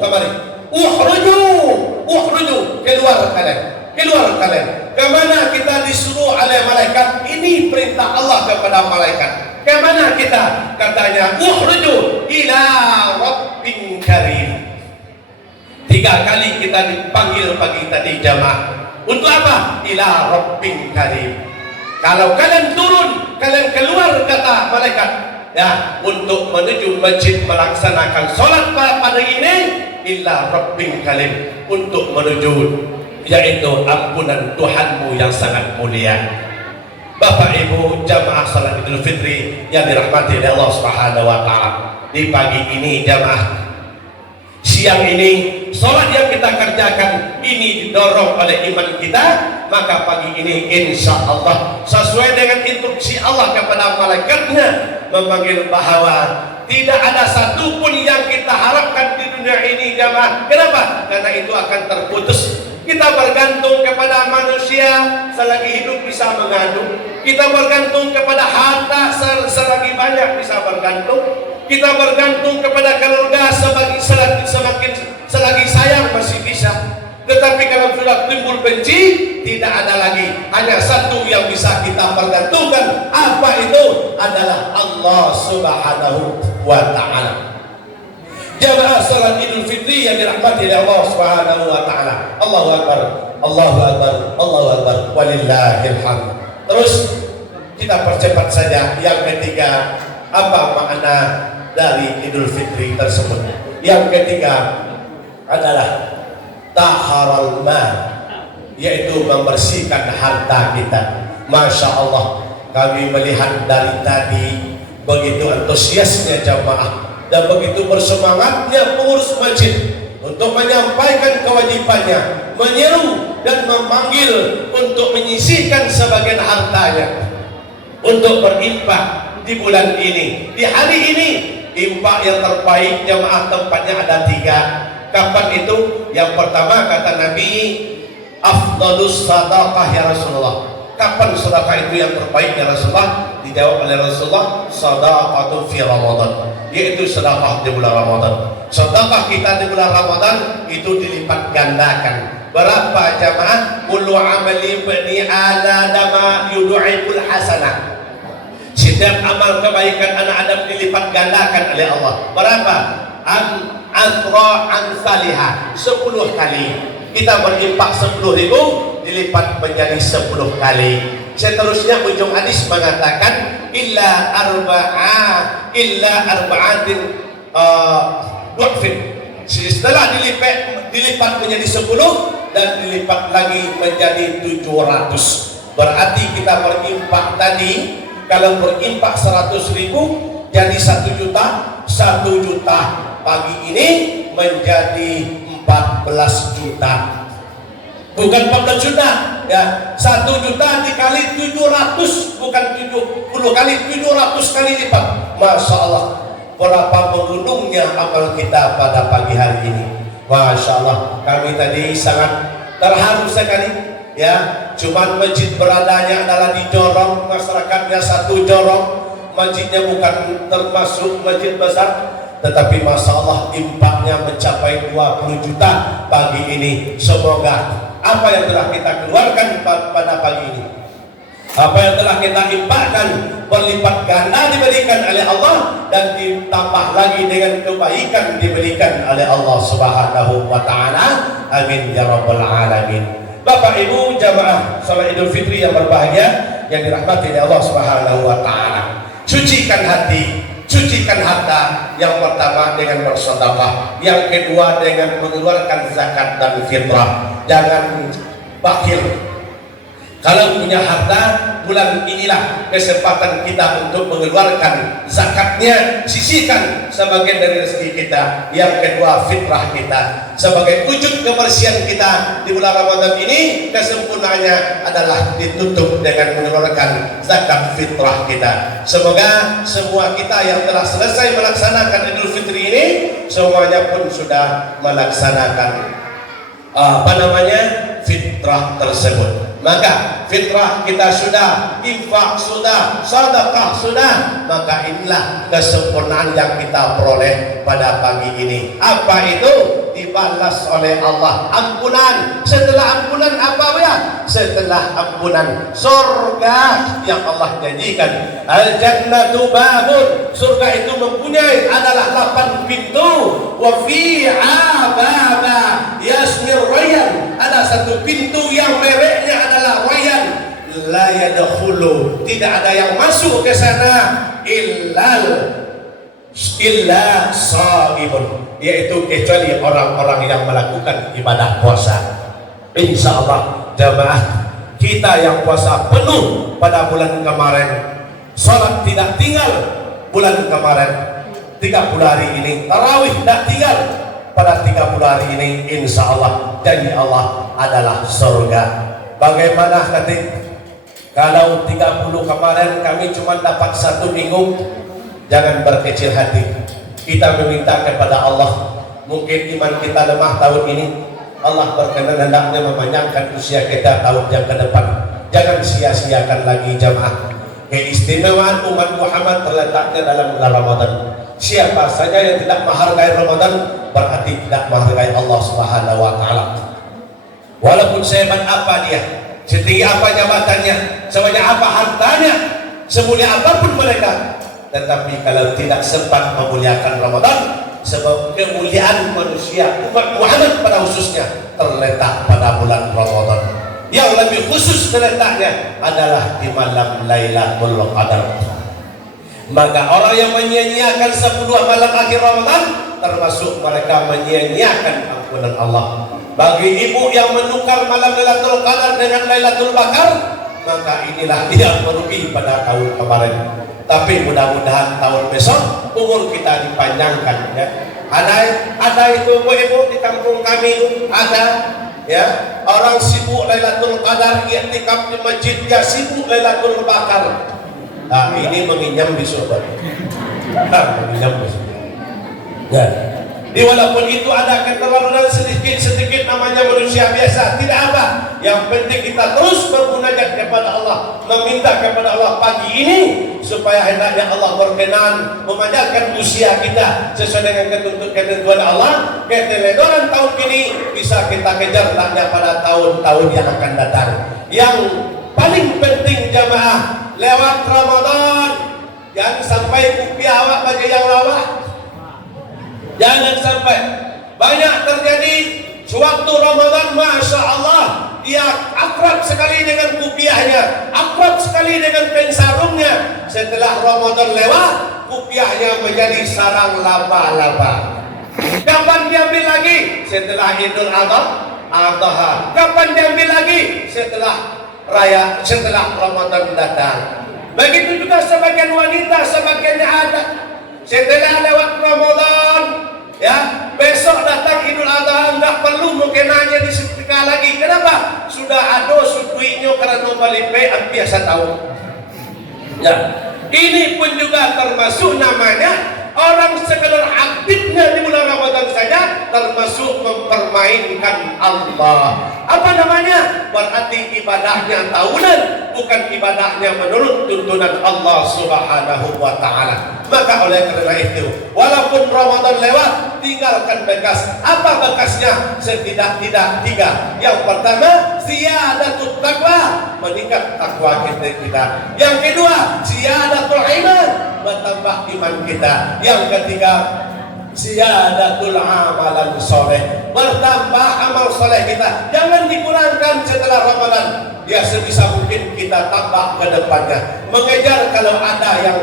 kemari. Ukhruju, keluar kalian. Kemana kita disuruh oleh malaikat? Ini perintah Allah kepada malaikat. Kemana kita? Katanya, ukhruju ila rabbin karim. 3 kali kita dipanggil pagi tadi jamaah. Untuk apa? Ila rabbin karim. Kalau kalian turun, kalian keluar, kata malaikat, ya, untuk menuju masjid melaksanakan sholat pada ini, illa rabbin karim, untuk menuju yaitu ampunan Tuhanmu yang sangat mulia. Bapak Ibu jamaah salat Idul Fitri yang dirahmati oleh Allah Subhanahu wa taala, di pagi ini jamaah, siang ini sholat yang kita kerjakan ini didorong oleh iman kita, maka pagi ini insya Allah sesuai dengan instruksi Allah kepada malaikatnya memanggil bahwa tidak ada satupun yang kita harapkan di dunia ini jamaah. Kenapa? Karena itu akan terputus. Kita bergantung kepada manusia selagi hidup bisa mengadu. Kita bergantung kepada harta selagi banyak bisa bergantung. Kita bergantung kepada keluarga selagi sayang masih bisa. Tetapi kalau sudah timbul benci, tidak ada lagi. Hanya satu yang bisa kita pergantungkan. Apa itu? Adalah Allah Subhanahu wa ta'ala. Jamaah salat Idul Fitri yang dirahmati oleh Allah Subhanahu wa ta'ala. Allahu Akbar, Allahu Akbar, Allahu Akbar, walillahil hamd. Terus kita percepat saja. Yang ketiga, apa makna dari Idul Fitri tersebut? Yang ketiga adalah taharal mal, yaitu membersihkan harta kita. Masya Allah, kami melihat dari tadi begitu antusiasnya jamaah dan begitu bersemangatnya pengurus masjid untuk menyampaikan kewajibannya, menyeru dan memanggil untuk menyisihkan sebagian hartanya untuk berinfak di bulan ini, di hari ini. Infak yang terbaik jamaah tempatnya ada 3. Kapan itu? Yang pertama kata Nabi, afdalus sadaqah ya Rasulullah. Kapan sedekah itu yang terbaik ya Rasulullah? Dijawab oleh Rasulullah, sadaqatu fi Ramadan, yaitu sedekah di bulan Ramadan. Sedekah kita di bulan Ramadan itu dilipat gandakan. Berapa jamaah? Kullu amali bani adama yud'iful hasanah. Setiap amal kebaikan anak Adam dilipat gandakan oleh Allah. Berapa? An salihah 10 kali. Kita berinfak 10.000 dilipat menjadi 10 kali. Seterusnya ujung hadis mengatakan illa arba'atin waqfin. Setelah dilipat menjadi 10 dan dilipat lagi menjadi 700. Berarti kita berinfak tadi, kalau berinfak 100.000 jadi 1 juta, 10 1 juta pagi ini menjadi 14 juta. Bukan 14 juta ya, 1 juta dikali 700, bukan 70 kali, 700 kali lipat. Masya Allah, berapa menggunungnya amal kita pada pagi hari ini. Masya Allah, kami tadi sangat terharu sekali ya. Cuman masjid beradanya adalah di Jorong, masyarakatnya 1 Jorong, masjidnya bukan termasuk masjid besar, tetapi Masya Allah impaknya mencapai 20 juta pagi ini. Semoga apa yang telah kita keluarkan pada pagi ini, apa yang telah kita impakkan berlipat ganda diberikan oleh Allah, dan ditambah lagi dengan kebaikan diberikan oleh Allah Subhanahu wa Ta'ala. Amin ya rabbal alamin. Bapak Ibu jamaah salat Idul Fitri yang berbahagia yang dirahmati oleh Allah Subhanahu wa Ta'ala, sucikan hati, sucikan harta. Yang pertama dengan bersedekah, yang kedua dengan mengeluarkan zakat dan fitrah. Jangan bakhil. Kalau punya harta, bulan inilah kesempatan kita untuk mengeluarkan zakatnya, sisihkan sebagian dari rezeki kita. Yang kedua fitrah kita, sebagai wujud kebersihan kita di bulan Ramadan ini. Kesempurnaannya adalah ditutup dengan mengeluarkan zakat fitrah kita. Semoga semua kita yang telah selesai melaksanakan Idul Fitri ini, semuanya pun sudah melaksanakan fitrah tersebut. Maka fitrah kita sudah, infak sudah, sedekah sudah, maka inilah kesempurnaan yang kita peroleh pada pagi ini. Apa itu? Dibalas oleh Allah ampunan. Setelah ampunan apa ya? Setelah ampunan surga yang Allah janjikan. Al-jannatu babun, surga itu mempunyai adalah 8 pintu. Wa fiha baba yasmir rayyan, ada 1 pintu yang mereknya adalah rayyan. La yadkhulu, tidak ada yang masuk ke sana illa sha'imun, yaitu kecuali orang-orang yang melakukan ibadah puasa. Insya Allah jamaah kita yang puasa penuh pada bulan kemarin, sholat tidak tinggal bulan kemarin, 30 hari ini, tarawih tidak tinggal pada 30 hari ini. Insya Allah janji Allah adalah surga. Bagaimana kalau 30 kemarin kami cuma dapat 1 minggu? Jangan berkecil hati. Kita meminta kepada Allah. Mungkin iman kita lemah tahun ini, Allah berkenan hendaknya memanjangkan usia kita tahun yang ke depan. Jangan sia-siakan lagi jamaah. Keistimewaan umat Muhammad terletaknya dalam bulan Ramadan. Siapa saja yang tidak menghargai Ramadan berarti tidak menghargai Allah Subhanahu wa Ta'ala. Walaupun sehebat apa dia, setinggi apa jabatannya, sebanyak apa hartanya, semulia apapun mereka, tetapi kalau tidak sempat memuliakan Ramadan, sebab kemuliaan manusia umat Muhammad pada khususnya terletak pada bulan Ramadan. Yang lebih khusus terletaknya adalah di malam Lailatul Qadar. Maka orang yang menyia-nyiakan 10 malam akhir Ramadan, termasuk mereka menyia-nyiakan ampunan Allah. Bagi ibu yang menukar malam Lailatul Qadar dengan Lailatul Bakar, maka inilah yang merugi pada tahun kemarin. Tapi mudah-mudahan tahun besok umur kita dipanjangkan ya. Ada itu ibu di kampung kami itu ada ya, orang sibuk Lailatul Qadar, i'tikaf di masjid, dia sibuk Lailatul Bakar. Nah, ini menginyam di surga. Menginyam di surga. Ya. Walaupun itu ada keterlaluan sedikit namanya manusia biasa, tidak apa. Yang penting kita terus bermunajat kepada Allah, meminta kepada Allah pagi ini supaya hendaknya Allah berkenan memanjangkan usia kita sesuai dengan ketentuan Allah. Keteledoran tahun ini bisa kita kejar tanya pada tahun-tahun yang akan datang. Yang paling penting jamaah, lewat Ramadan jangan sampai kupiah awak bagi yang lawak. Jangan sampai. Banyak terjadi sewaktu Ramadan, Masya Allah, dia akrab sekali dengan kupiahnya, akrab sekali dengan kain sarungnya. Setelah Ramadan lewat, kupiahnya menjadi sarang laba-laba. Kapan diambil lagi? Setelah Idul Adha. Kapan diambil lagi? Setelah Ramadan datang. Begitu juga sebagian wanita, sebagiannya ada. Setelah lewat saya disetrika lagi. Kenapa? Sudah ada duitnya karena balipe biasa tahu. Ya, ini pun juga termasuk namanya orang sekedar aktifnya di bulan Ramadan saja termasuk mempermainkan Allah. Apa namanya? Berarti ibadahnya tahunan, bukan ibadahnya menurut tuntunan Allah Subhanahu wa Ta'ala. Maka oleh karena itu, walaupun Ramadan lewat, tinggalkan bekas. Apa bekasnya? Setidak-tidak tiga. Yang pertama, ziyadatul taqwa, meningkat takwa kita. Yang kedua, ziyadatul iman, bertambah iman kita. Yang ketiga, ziyadatul amalan soleh, bertambah amal soleh kita. Jangan dikurangkan setelah Ramadan. Ya sebisa mungkin kita tambah ke depannya. Mengejar kalau ada yang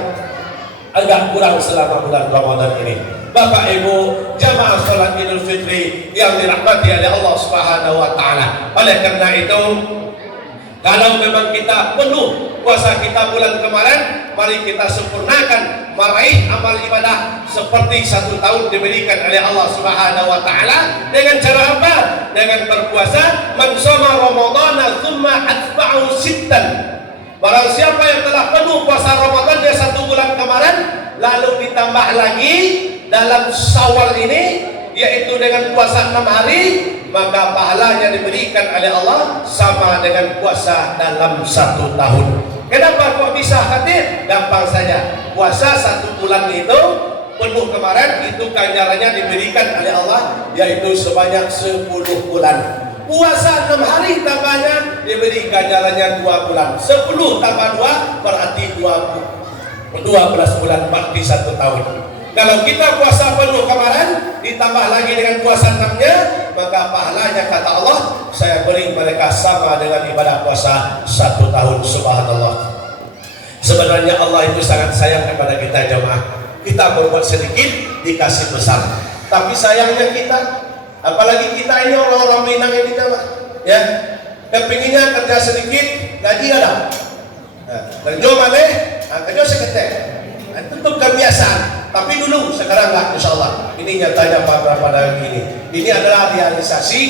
agak kurang selama bulan Ramadan ini. Bapak Ibu jamaah salat Idul Fitri yang dirahmati oleh Allah Subhanahu wa Ta'ala. Oleh karena itu, kalau memang kita penuh puasa kita bulan kemarin, mari kita sempurnakan meraih amal ibadah seperti 1 tahun diberikan oleh Allah Subhanahu wa Ta'ala. Dengan cara apa? Dengan berpuasa. Man shoma Ramadhana tsumma atba'ahu sittan. Barang siapa yang telah penuh puasa Ramadan dia 1 bulan kemarin, lalu ditambah lagi dalam Syawal ini, yaitu dengan puasa 6 hari, maka pahalanya diberikan oleh Allah sama dengan puasa dalam 1 tahun. Kenapa kok bisa khatir? Gampang saja. Puasa 1 bulan itu penuh kemarin, itu ganjarannya diberikan oleh Allah, yaitu sebanyak 10 bulan. Puasa 6 hari tambahnya diberi ganjarannya 2 bulan. 10 tambah 2 berarti 12 bulan, berarti 1 tahun. Kalau kita puasa penuh kemarin ditambah lagi dengan puasa 6-nya, maka pahalanya kata Allah, saya beri mereka sama dengan ibadah puasa 1 tahun. Subhanallah. Sebenarnya Allah itu sangat sayang kepada kita jemaah. Kita berbuat sedikit dikasih besar. Tapi sayangnya kita, apalagi kita ini orang-orang Minang ini ya, kepinginnya kerja sedikit, gaji ada. Kerja maleh, kerja seketek. Itu kebiasaan. Tapi dulu, sekarang enggak, insya Allah. Ini nyatanya pada ini. Ini adalah realisasi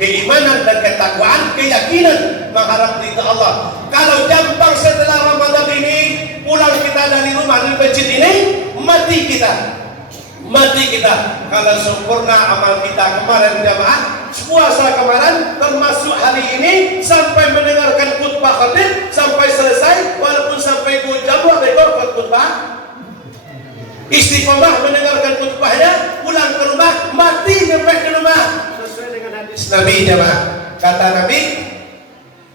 keimanan dan ketakwaan, keyakinan mengharap ridha Allah. Kalau gampang setelah Ramadan ini pulang kita dari rumah di masjid ini, mati kita. Kalau sempurna amal kita kemarin jamaah, puasa kemarin termasuk hari ini sampai mendengarkan khutbah khatib sampai selesai, walaupun sampai 2 jam rekor khutbah, istiqomah mendengarkan khutbahnya, pulang ke rumah mati sampai ke rumah. Sesuai dengan hadis Nabi jamaah. Kata Nabi,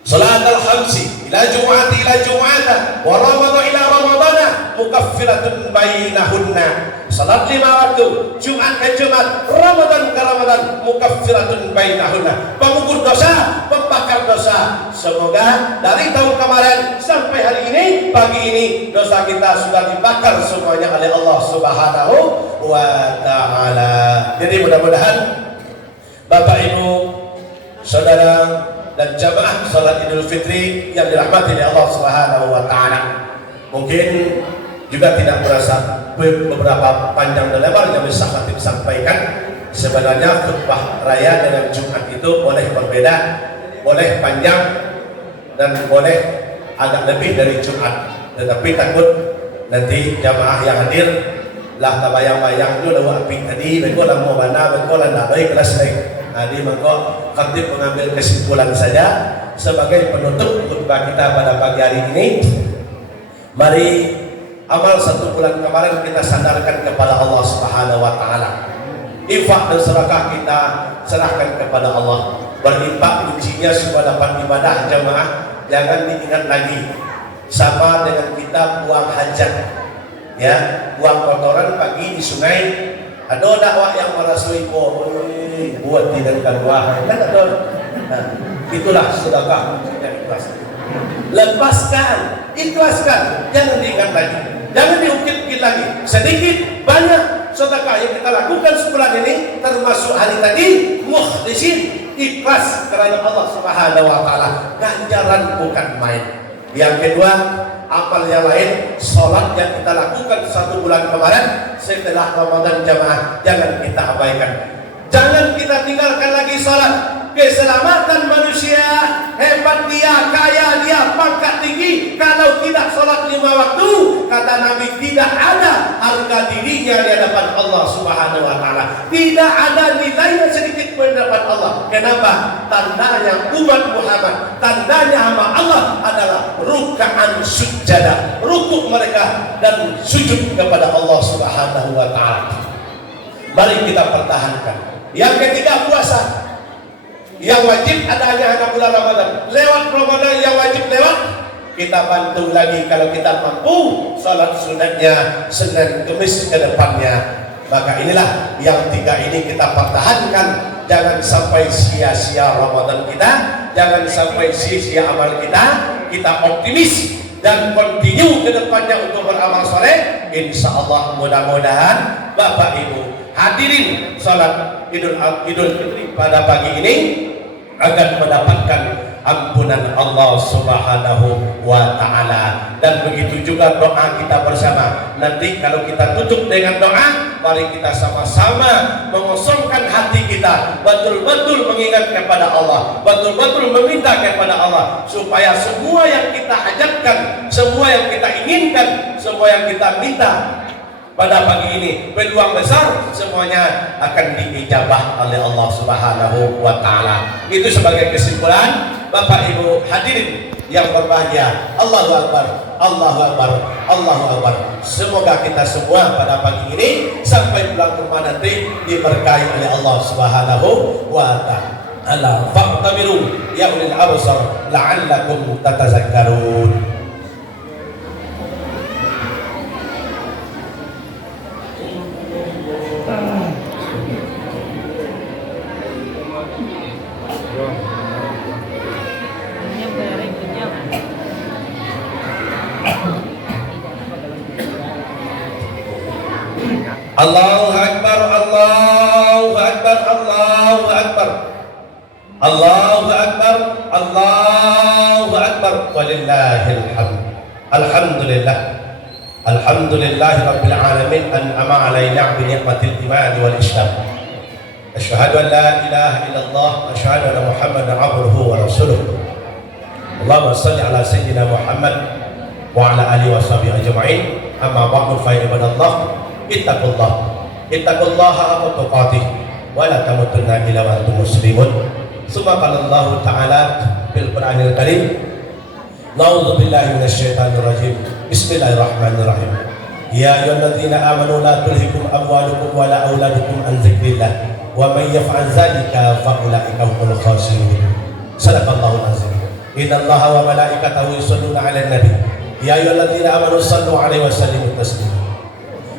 salat al-khamsi ila jumu'ati ila jumu'ata wa ramadhan ila ramadhana mukaffiratun bainahunna. Salat 5 waktu, Jumat ke Jumat, Ramadan ke Ramadan, mukaffiratun bainahunna. Pengukur dosa, pembakar dosa. Semoga dari tahun kemarin sampai hari ini, pagi ini, dosa kita sudah dibakar semuanya oleh Allah Subhanahu wa Ta'ala. Jadi mudah-mudahan Bapak Ibu, Saudara dan jamaah salat Idul Fitri yang dirahmati oleh Allah Subhanahu wa Ta'ala, mungkin juga tidak merasa beberapa panjang dan lebar yang bisa khatib sampaikan. Sebenarnya khutbah raya dengan Jumat itu boleh berbeda, boleh panjang dan boleh agak lebih dari Jumat. Tetapi takut nanti jamaah yang hadir lah tabayang-bayang itu lawa api tadi, mereka lah mau mana, mereka lah nak baik kelas lain. Jadi maka khatib mengambil kesimpulan saja sebagai penutup khutbah kita pada pagi hari ini. Mari amal 1 bulan kemarin kita sandarkan kepada Allah Subhanahu wa Ta'ala. Infak dan sedekah kita serahkan kepada Allah. Berinfak kuncinya supaya dapat ibadah jamaah. Jangan diingat lagi sama dengan kita buang hajat, ya, buang kotoran pagi di sungai. Ada dakwah yang merasui buat tidak keluar, kan ada. Nah, itulah sedekah yang ikhlas. Lepaskan, ikhlaskan, jangan diingat lagi. Jangan diukir-ukir lagi. Sedikit banyak sedekah yang kita lakukan sebulan ini, termasuk hari tadi, mukhlisin, ikhlas karena Allah Subhanahu wa Ta'ala. Ganjaran bukan main. Yang kedua, amal yang lain, sholat yang kita lakukan 1 bulan kemarin setelah Ramadan jamaah, jangan kita abaikan. Jangan kita tinggalkan lagi sholat. keselamatan manusia, hebat dia, kaya dia, pangkat tinggi, kalau tidak sholat 5 waktu, kata Nabi, tidak ada harga dirinya di hadapan Allah Subhanahu wa Ta'ala. Tidak ada nilainya sedikit pun di hadapan Allah. Kenapa? Tandanya umat Muhammad, tandanya hamba Allah adalah ruk'an sujada, rukuk mereka dan sujud kepada Allah Subhanahu wa Ta'ala. Mari kita pertahankan. Yang ketiga, puasa. Yang wajib adanya anak bulan Ramadan. Lewat Ramadan yang wajib lewat, kita bantu lagi kalau kita mampu salat sunatnya Senin Kemis ke depannya. Maka inilah yang tiga ini kita pertahankan. Jangan sampai sia-sia Ramadan kita, jangan sampai sia-sia amal kita. Kita optimis dan continue ke depannya untuk beramal soleh. Insya Allah mudah-mudahan Bapak Ibu hadirin salat Idul Fitri pada pagi ini akan mendapatkan ampunan Allah Subhanahu wa Ta'ala. Dan begitu juga doa kita bersama. Nanti kalau kita tutup dengan doa, mari kita sama-sama mengosongkan hati kita, betul-betul mengingat kepada Allah, betul-betul meminta kepada Allah, supaya semua yang kita hajatkan, semua yang kita inginkan, semua yang kita minta pada pagi ini, peluang besar semuanya akan diijabah oleh Allah Subhanahu wa Ta'ala. Itu sebagai kesimpulan. Bapak Ibu hadirin yang berbahagia, Allahu Akbar, Allahu Akbar, Allahu Akbar. Semoga kita semua pada pagi ini sampai pulang ke rumah nanti diberkahi oleh Allah Subhanahu wa Ta'ala. Fa'tabiru ya ulil absar la'allakum tatazakkarun. Allahu Akbar, Allahu Akbar, Allahu Akbar, Allahu Akbar, Allahu Akbar, walillahil hamd. Alhamdulillah, alhamdulillahi rabbil alamin, an'ama alaina bi ni'matil iman wal islam. Asyhadu an la ilaha illallah, asyhadu anna Muhammadan abduhu wa rasuluh. Allahumma shalli ala sayyidina Muhammad wa ala alihi wa sahbihi ajma'in. Amma ba'du fa ibadallah, ittaqullaha haqqa tuqatih wa la tamutunna illa wa antum muslimun. Summa qala Allah Ta'ala fil Qur'anil Karim, na'udzu billahi minasyaitonir rajim. Bismillahirrahmanirrahim. Ya ayyuhalladzina amanu la tulhikum amwalukum wa la auladukum an dzikrillah wa may yaf'al dzalika fa ulaika humul khasirun. Shadaqallahul azim. Innallaha wa malaikatahu yusholluna 'alan nabi. Ya ayyuhalladzina amanu shallu 'alaihi wa sallimu taslima.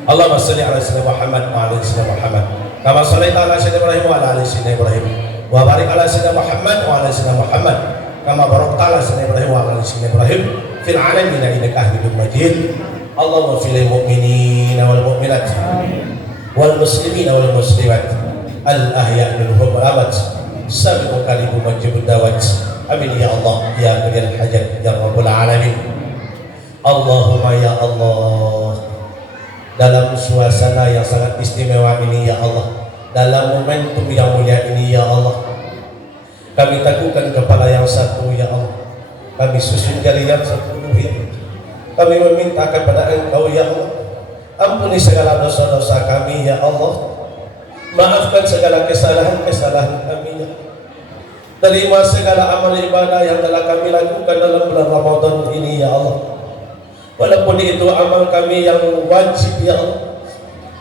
Allahumma shalli 'ala sayyidina Muhammad wa 'ala sayyidina Muhammad kama shallaita 'ala sayyidina Ibrahim wa 'ala ali sayyidina Ibrahim wa barik 'ala sayyidina Muhammad wa 'ala sayyidina Muhammad kama barakta 'ala sayyidina Ibrahim wa 'ala ali sayyidina Ibrahim fil 'alamin innaka Hamidum Majid. Allahumma fil mu'minina wal mu'minat wal muslimina wal muslimat al ahya' minhum wal amwat sabiqu kalimu wajibud dawat. Amin ya Allah ya qadil hajat ya rabbul alamin. Allahumma ya Allah, dalam suasana yang sangat istimewa ini ya Allah, dalam momentum yang mulia ini ya Allah, kami teguhkan kepala yang satu ya Allah, kami susun jari yang satu ya Allah. Kami meminta kepada Engkau ya Allah, ampuni segala dosa-dosa kami ya Allah, maafkan segala kesalahan-kesalahan kami ya Allah. Terima segala amal ibadah yang telah kami lakukan dalam bulan Ramadan ini ya Allah. Walaupun itu amal kami yang wajib ya Allah,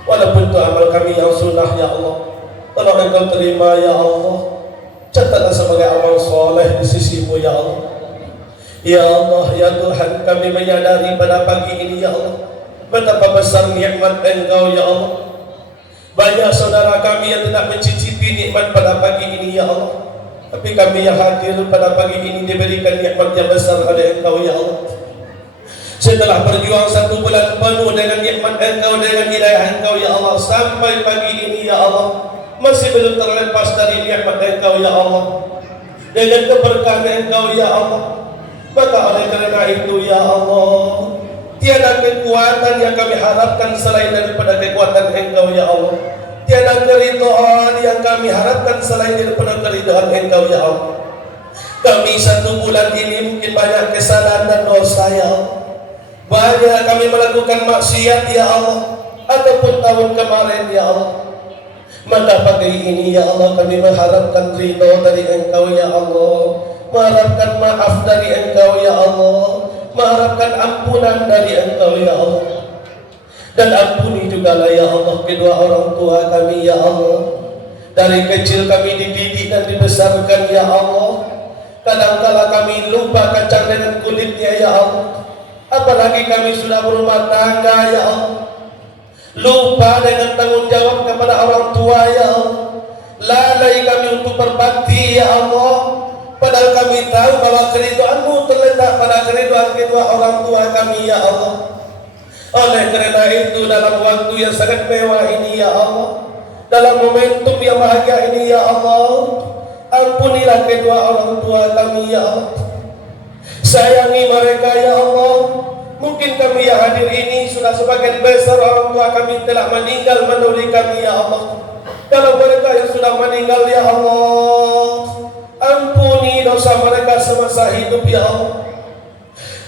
walaupun itu amal kami yang sunnah ya Allah, tolong Engkau terima ya Allah, catatlah sebagai amal soleh di sisimu ya Allah. Ya Allah ya Tuhan, kami menyadari pada pagi ini ya Allah, betapa besar nikmat Engkau ya Allah. Banyak saudara kami yang tidak mencicipi nikmat pada pagi ini ya Allah, tapi kami yang hadir pada pagi ini diberikan nikmat yang besar oleh Engkau ya Allah. Setelah berjuang 1 bulan penuh dengan nikmat Engkau, dengan hidayah Engkau ya Allah, sampai pagi ini ya Allah masih belum terlepas dari nikmat Engkau ya Allah, dengan keberkahan Engkau ya Allah. Maka oleh karena itu ya Allah, tiada kekuatan yang kami harapkan selain daripada kekuatan Engkau ya Allah. tiada keridhaan yang kami harapkan selain daripada keridhaan Engkau ya Allah. Kami 1 bulan ini mungkin banyak kesalahan dan dosa ya Allah. Banyak kami melakukan maksiat ya Allah, ataupun tahun kemarin ya Allah. Maka pagi ini ya Allah kami mengharapkan ridha dari Engkau ya Allah, mengharapkan maaf dari Engkau ya Allah, mengharapkan ampunan dari Engkau ya Allah. Dan ampuni juga lah ya Allah kedua orang tua kami ya Allah. Dari kecil kami dididik dan dibesarkan ya Allah. Kadangkala kami lupa kacang dengan kulitnya ya Allah. Apalagi kami sudah berumah tangga ya Allah, lupa dengan tanggung jawab kepada orang tua ya Allah. Lalai kami untuk berbakti ya Allah, padahal kami tahu bahwa keridhaan-Mu terletak pada keridhaan kedua orang tua kami ya Allah. Oleh kerana itu dalam waktu yang sangat mewah ini ya Allah, dalam momentum yang bahagia ini ya Allah, ampunilah kedua orang tua kami ya Allah. Sayangi mereka ya Allah. Mungkin kami yang hadir ini sudah sebagian besar orang tua kami telah meninggal melalui kami ya Allah. Kalau mereka yang sudah meninggal ya Allah, ampuni dosa mereka semasa hidup ya Allah.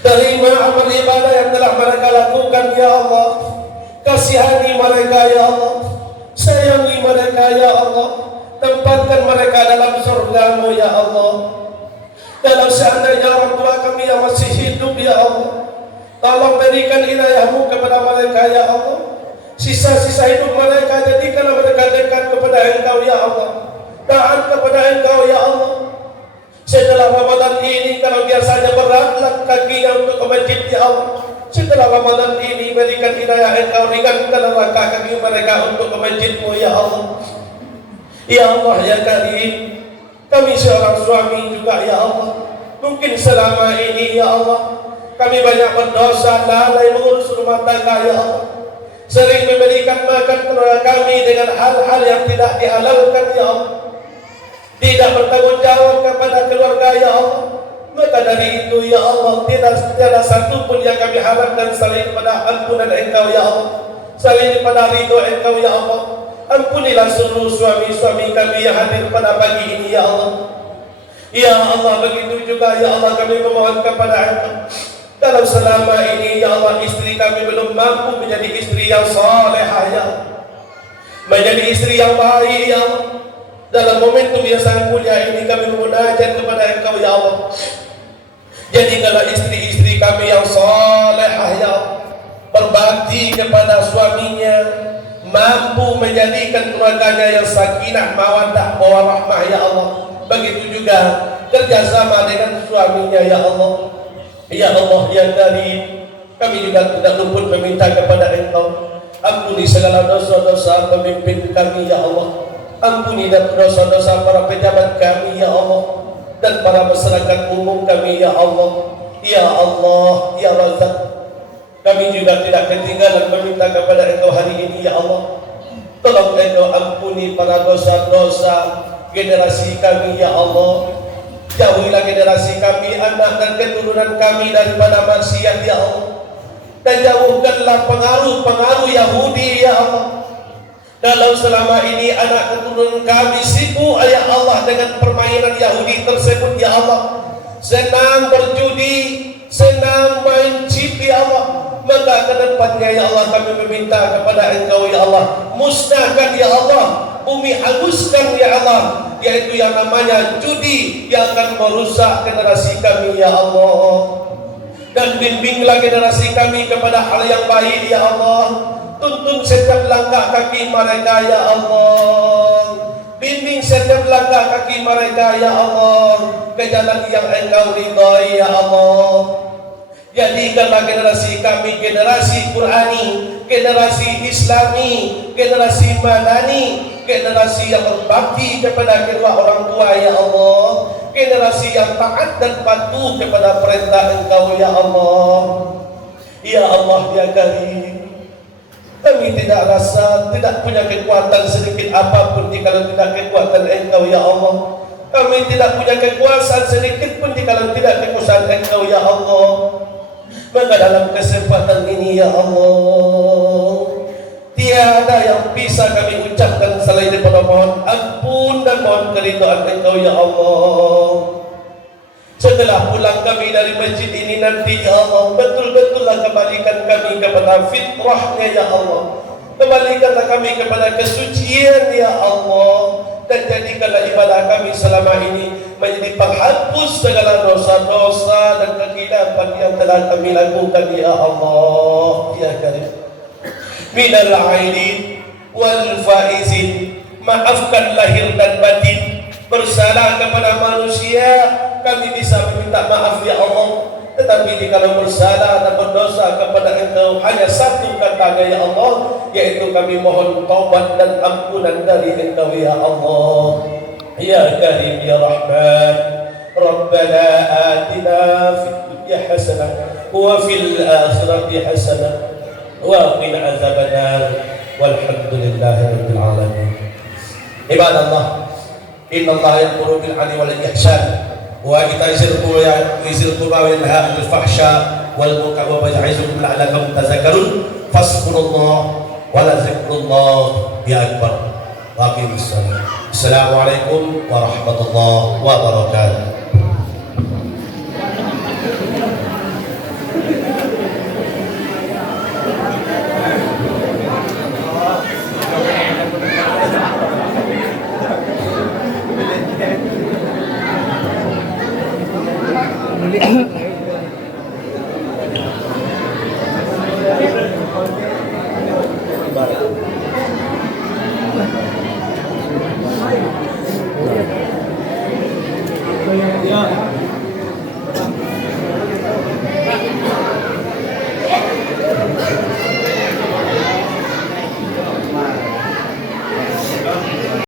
Terima amal ibadah yang telah mereka lakukan ya Allah. Kasihani mereka ya Allah, sayangi mereka ya Allah. Tempatkan mereka dalam surga-Mu ya Allah. Dalam seandainya orang tua kami yang masih hidup ya Allah, tolong berikan inayah-Mu kepada mereka ya Allah. Sisa-sisa hidup mereka jadikanlah mereka dekat kepada Engkau ya Allah, taat kepada Engkau ya Allah. Setelah Ramadan ini, kalau biasanya beratlah kakinya untuk ke masjid ya Allah, setelah Ramadan ini berikan inayah Engkau, ringankanlah langkah kaki mereka untuk ke masjid-Mu ya Allah. Ya Allah ya Karim, kami seorang suami juga ya Allah, mungkin selama ini ya Allah kami banyak berdosa, lalai mengurus rumah tangga ya Allah. Sering memberikan makan keluarga kami dengan hal-hal yang tidak dihalalkan ya Allah. Tidak bertanggung jawab kepada keluarga ya Allah. Maka dari itu ya Allah, tiada satu pun yang kami harapkan selain pada ampunan Engkau ya Allah, selain pada ridho Engkau ya Allah. Ampunilah seluruh suami-suami kami yang hadir pada pagi ini ya Allah. Ya Allah, begitu juga ya Allah kami memohon kepada Engkau, kalau selama ini ya Allah istri kami belum mampu menjadi istri yang salehah ya Allah, menjadi istri yang baik ya Allah, dalam momentum yang sangat mulia ini kami memunajat kepada Engkau ya Allah. Jadikanlah istri-istri kami yang salehah ya Allah, berbakti kepada suaminya, mampu menjadikan keluarganya yang sakinah, mawaddah, warahmah ya Allah. Begitu juga kerjasama dengan suaminya ya Allah. Ya Allah ya Karim, kami juga tidak luput meminta kepada Engkau, ampuni segala dosa-dosa pemimpin kami ya Allah. Ampuni dan dosa-dosa para pejabat kami ya Allah, dan para masyarakat umum kami ya Allah. Ya Allah ya Razak, kami juga tidak ketinggalan meminta kepada Engkau hari ini ya Allah. Tolong Engkau ampuni para dosa-dosa generasi kami ya Allah. Jauhilah generasi kami, anak dan keturunan kami daripada maksiat ya Allah. Dan jauhkanlah pengaruh-pengaruh Yahudi ya Allah. Kalau selama ini anak keturunan kami sibuk ya Allah dengan permainan Yahudi tersebut ya Allah, senang berjudi, senang main chip ya Allah, maka ke depannya ya Allah kami meminta kepada Engkau ya Allah, musnahkan ya Allah, bumi hanguskan ya Allah, yaitu yang namanya judi yang akan merusak generasi kami ya Allah. Dan bimbinglah generasi kami kepada hal yang baik ya Allah. Tuntun setiap langkah kaki mereka ya Allah. Bimbing setiap langkah kaki mereka ya Allah ke jalan yang Engkau ridhai ya Allah. Jadikanlah generasi kami generasi Qurani, generasi Islami, generasi Madani, generasi yang berbakti kepada kedua orang tua ya Allah, generasi yang taat dan patuh kepada perintah Engkau ya Allah. Ya Allah ya Karim, kami tidak rasa, tidak punya kekuatan sedikit apapun jika tidak kekuatan Engkau ya Allah. Kami tidak punya kekuasaan sedikit pun jika tidak kekuasaan Engkau ya Allah. Maka dalam kesempatan ini ya Allah, tiada yang bisa kami ucapkan dan mohon keridhaan Engkau ya Allah. Setelah pulang kami dari masjid ini nanti ya Allah, betul-betullah kembalikan kami kepada fitrahnya ya Allah. Kembalikanlah kami kepada kesucian ya Allah. Dan jadikanlah ibadah kami selama ini menjadi penghapus segala dosa-dosa dan kekhilafan yang telah kami lakukan ya Allah ya Karim. Minal aidin wal faizin, maafkan lahir dan batin. Bersalah kepada manusia kami bisa meminta maaf ya Allah, tetapi jika bersalah dan berdosa kepada Engkau hanya satu kata ya Allah, yaitu kami mohon taubat dan ampunan dari Engkau ya Allah ya Karim ya Rahman. Rabbana atina fid dunya hasanah wa fil akhirati hasanah wa qina azabannar walhamdulillahi rabbil alamin. Ibadallah, innallaha ya'muru bil 'adli wal ihsan wa ita'i dzil qurba wa yanha 'anil fahsya wal munkar wa ya'izukum la'allakum tadhakkarun. Fazkurullah wa la zikrullah ya akbar. Wa aqimus salat. Assalamualaikum warahmatullahi wabarakatuh.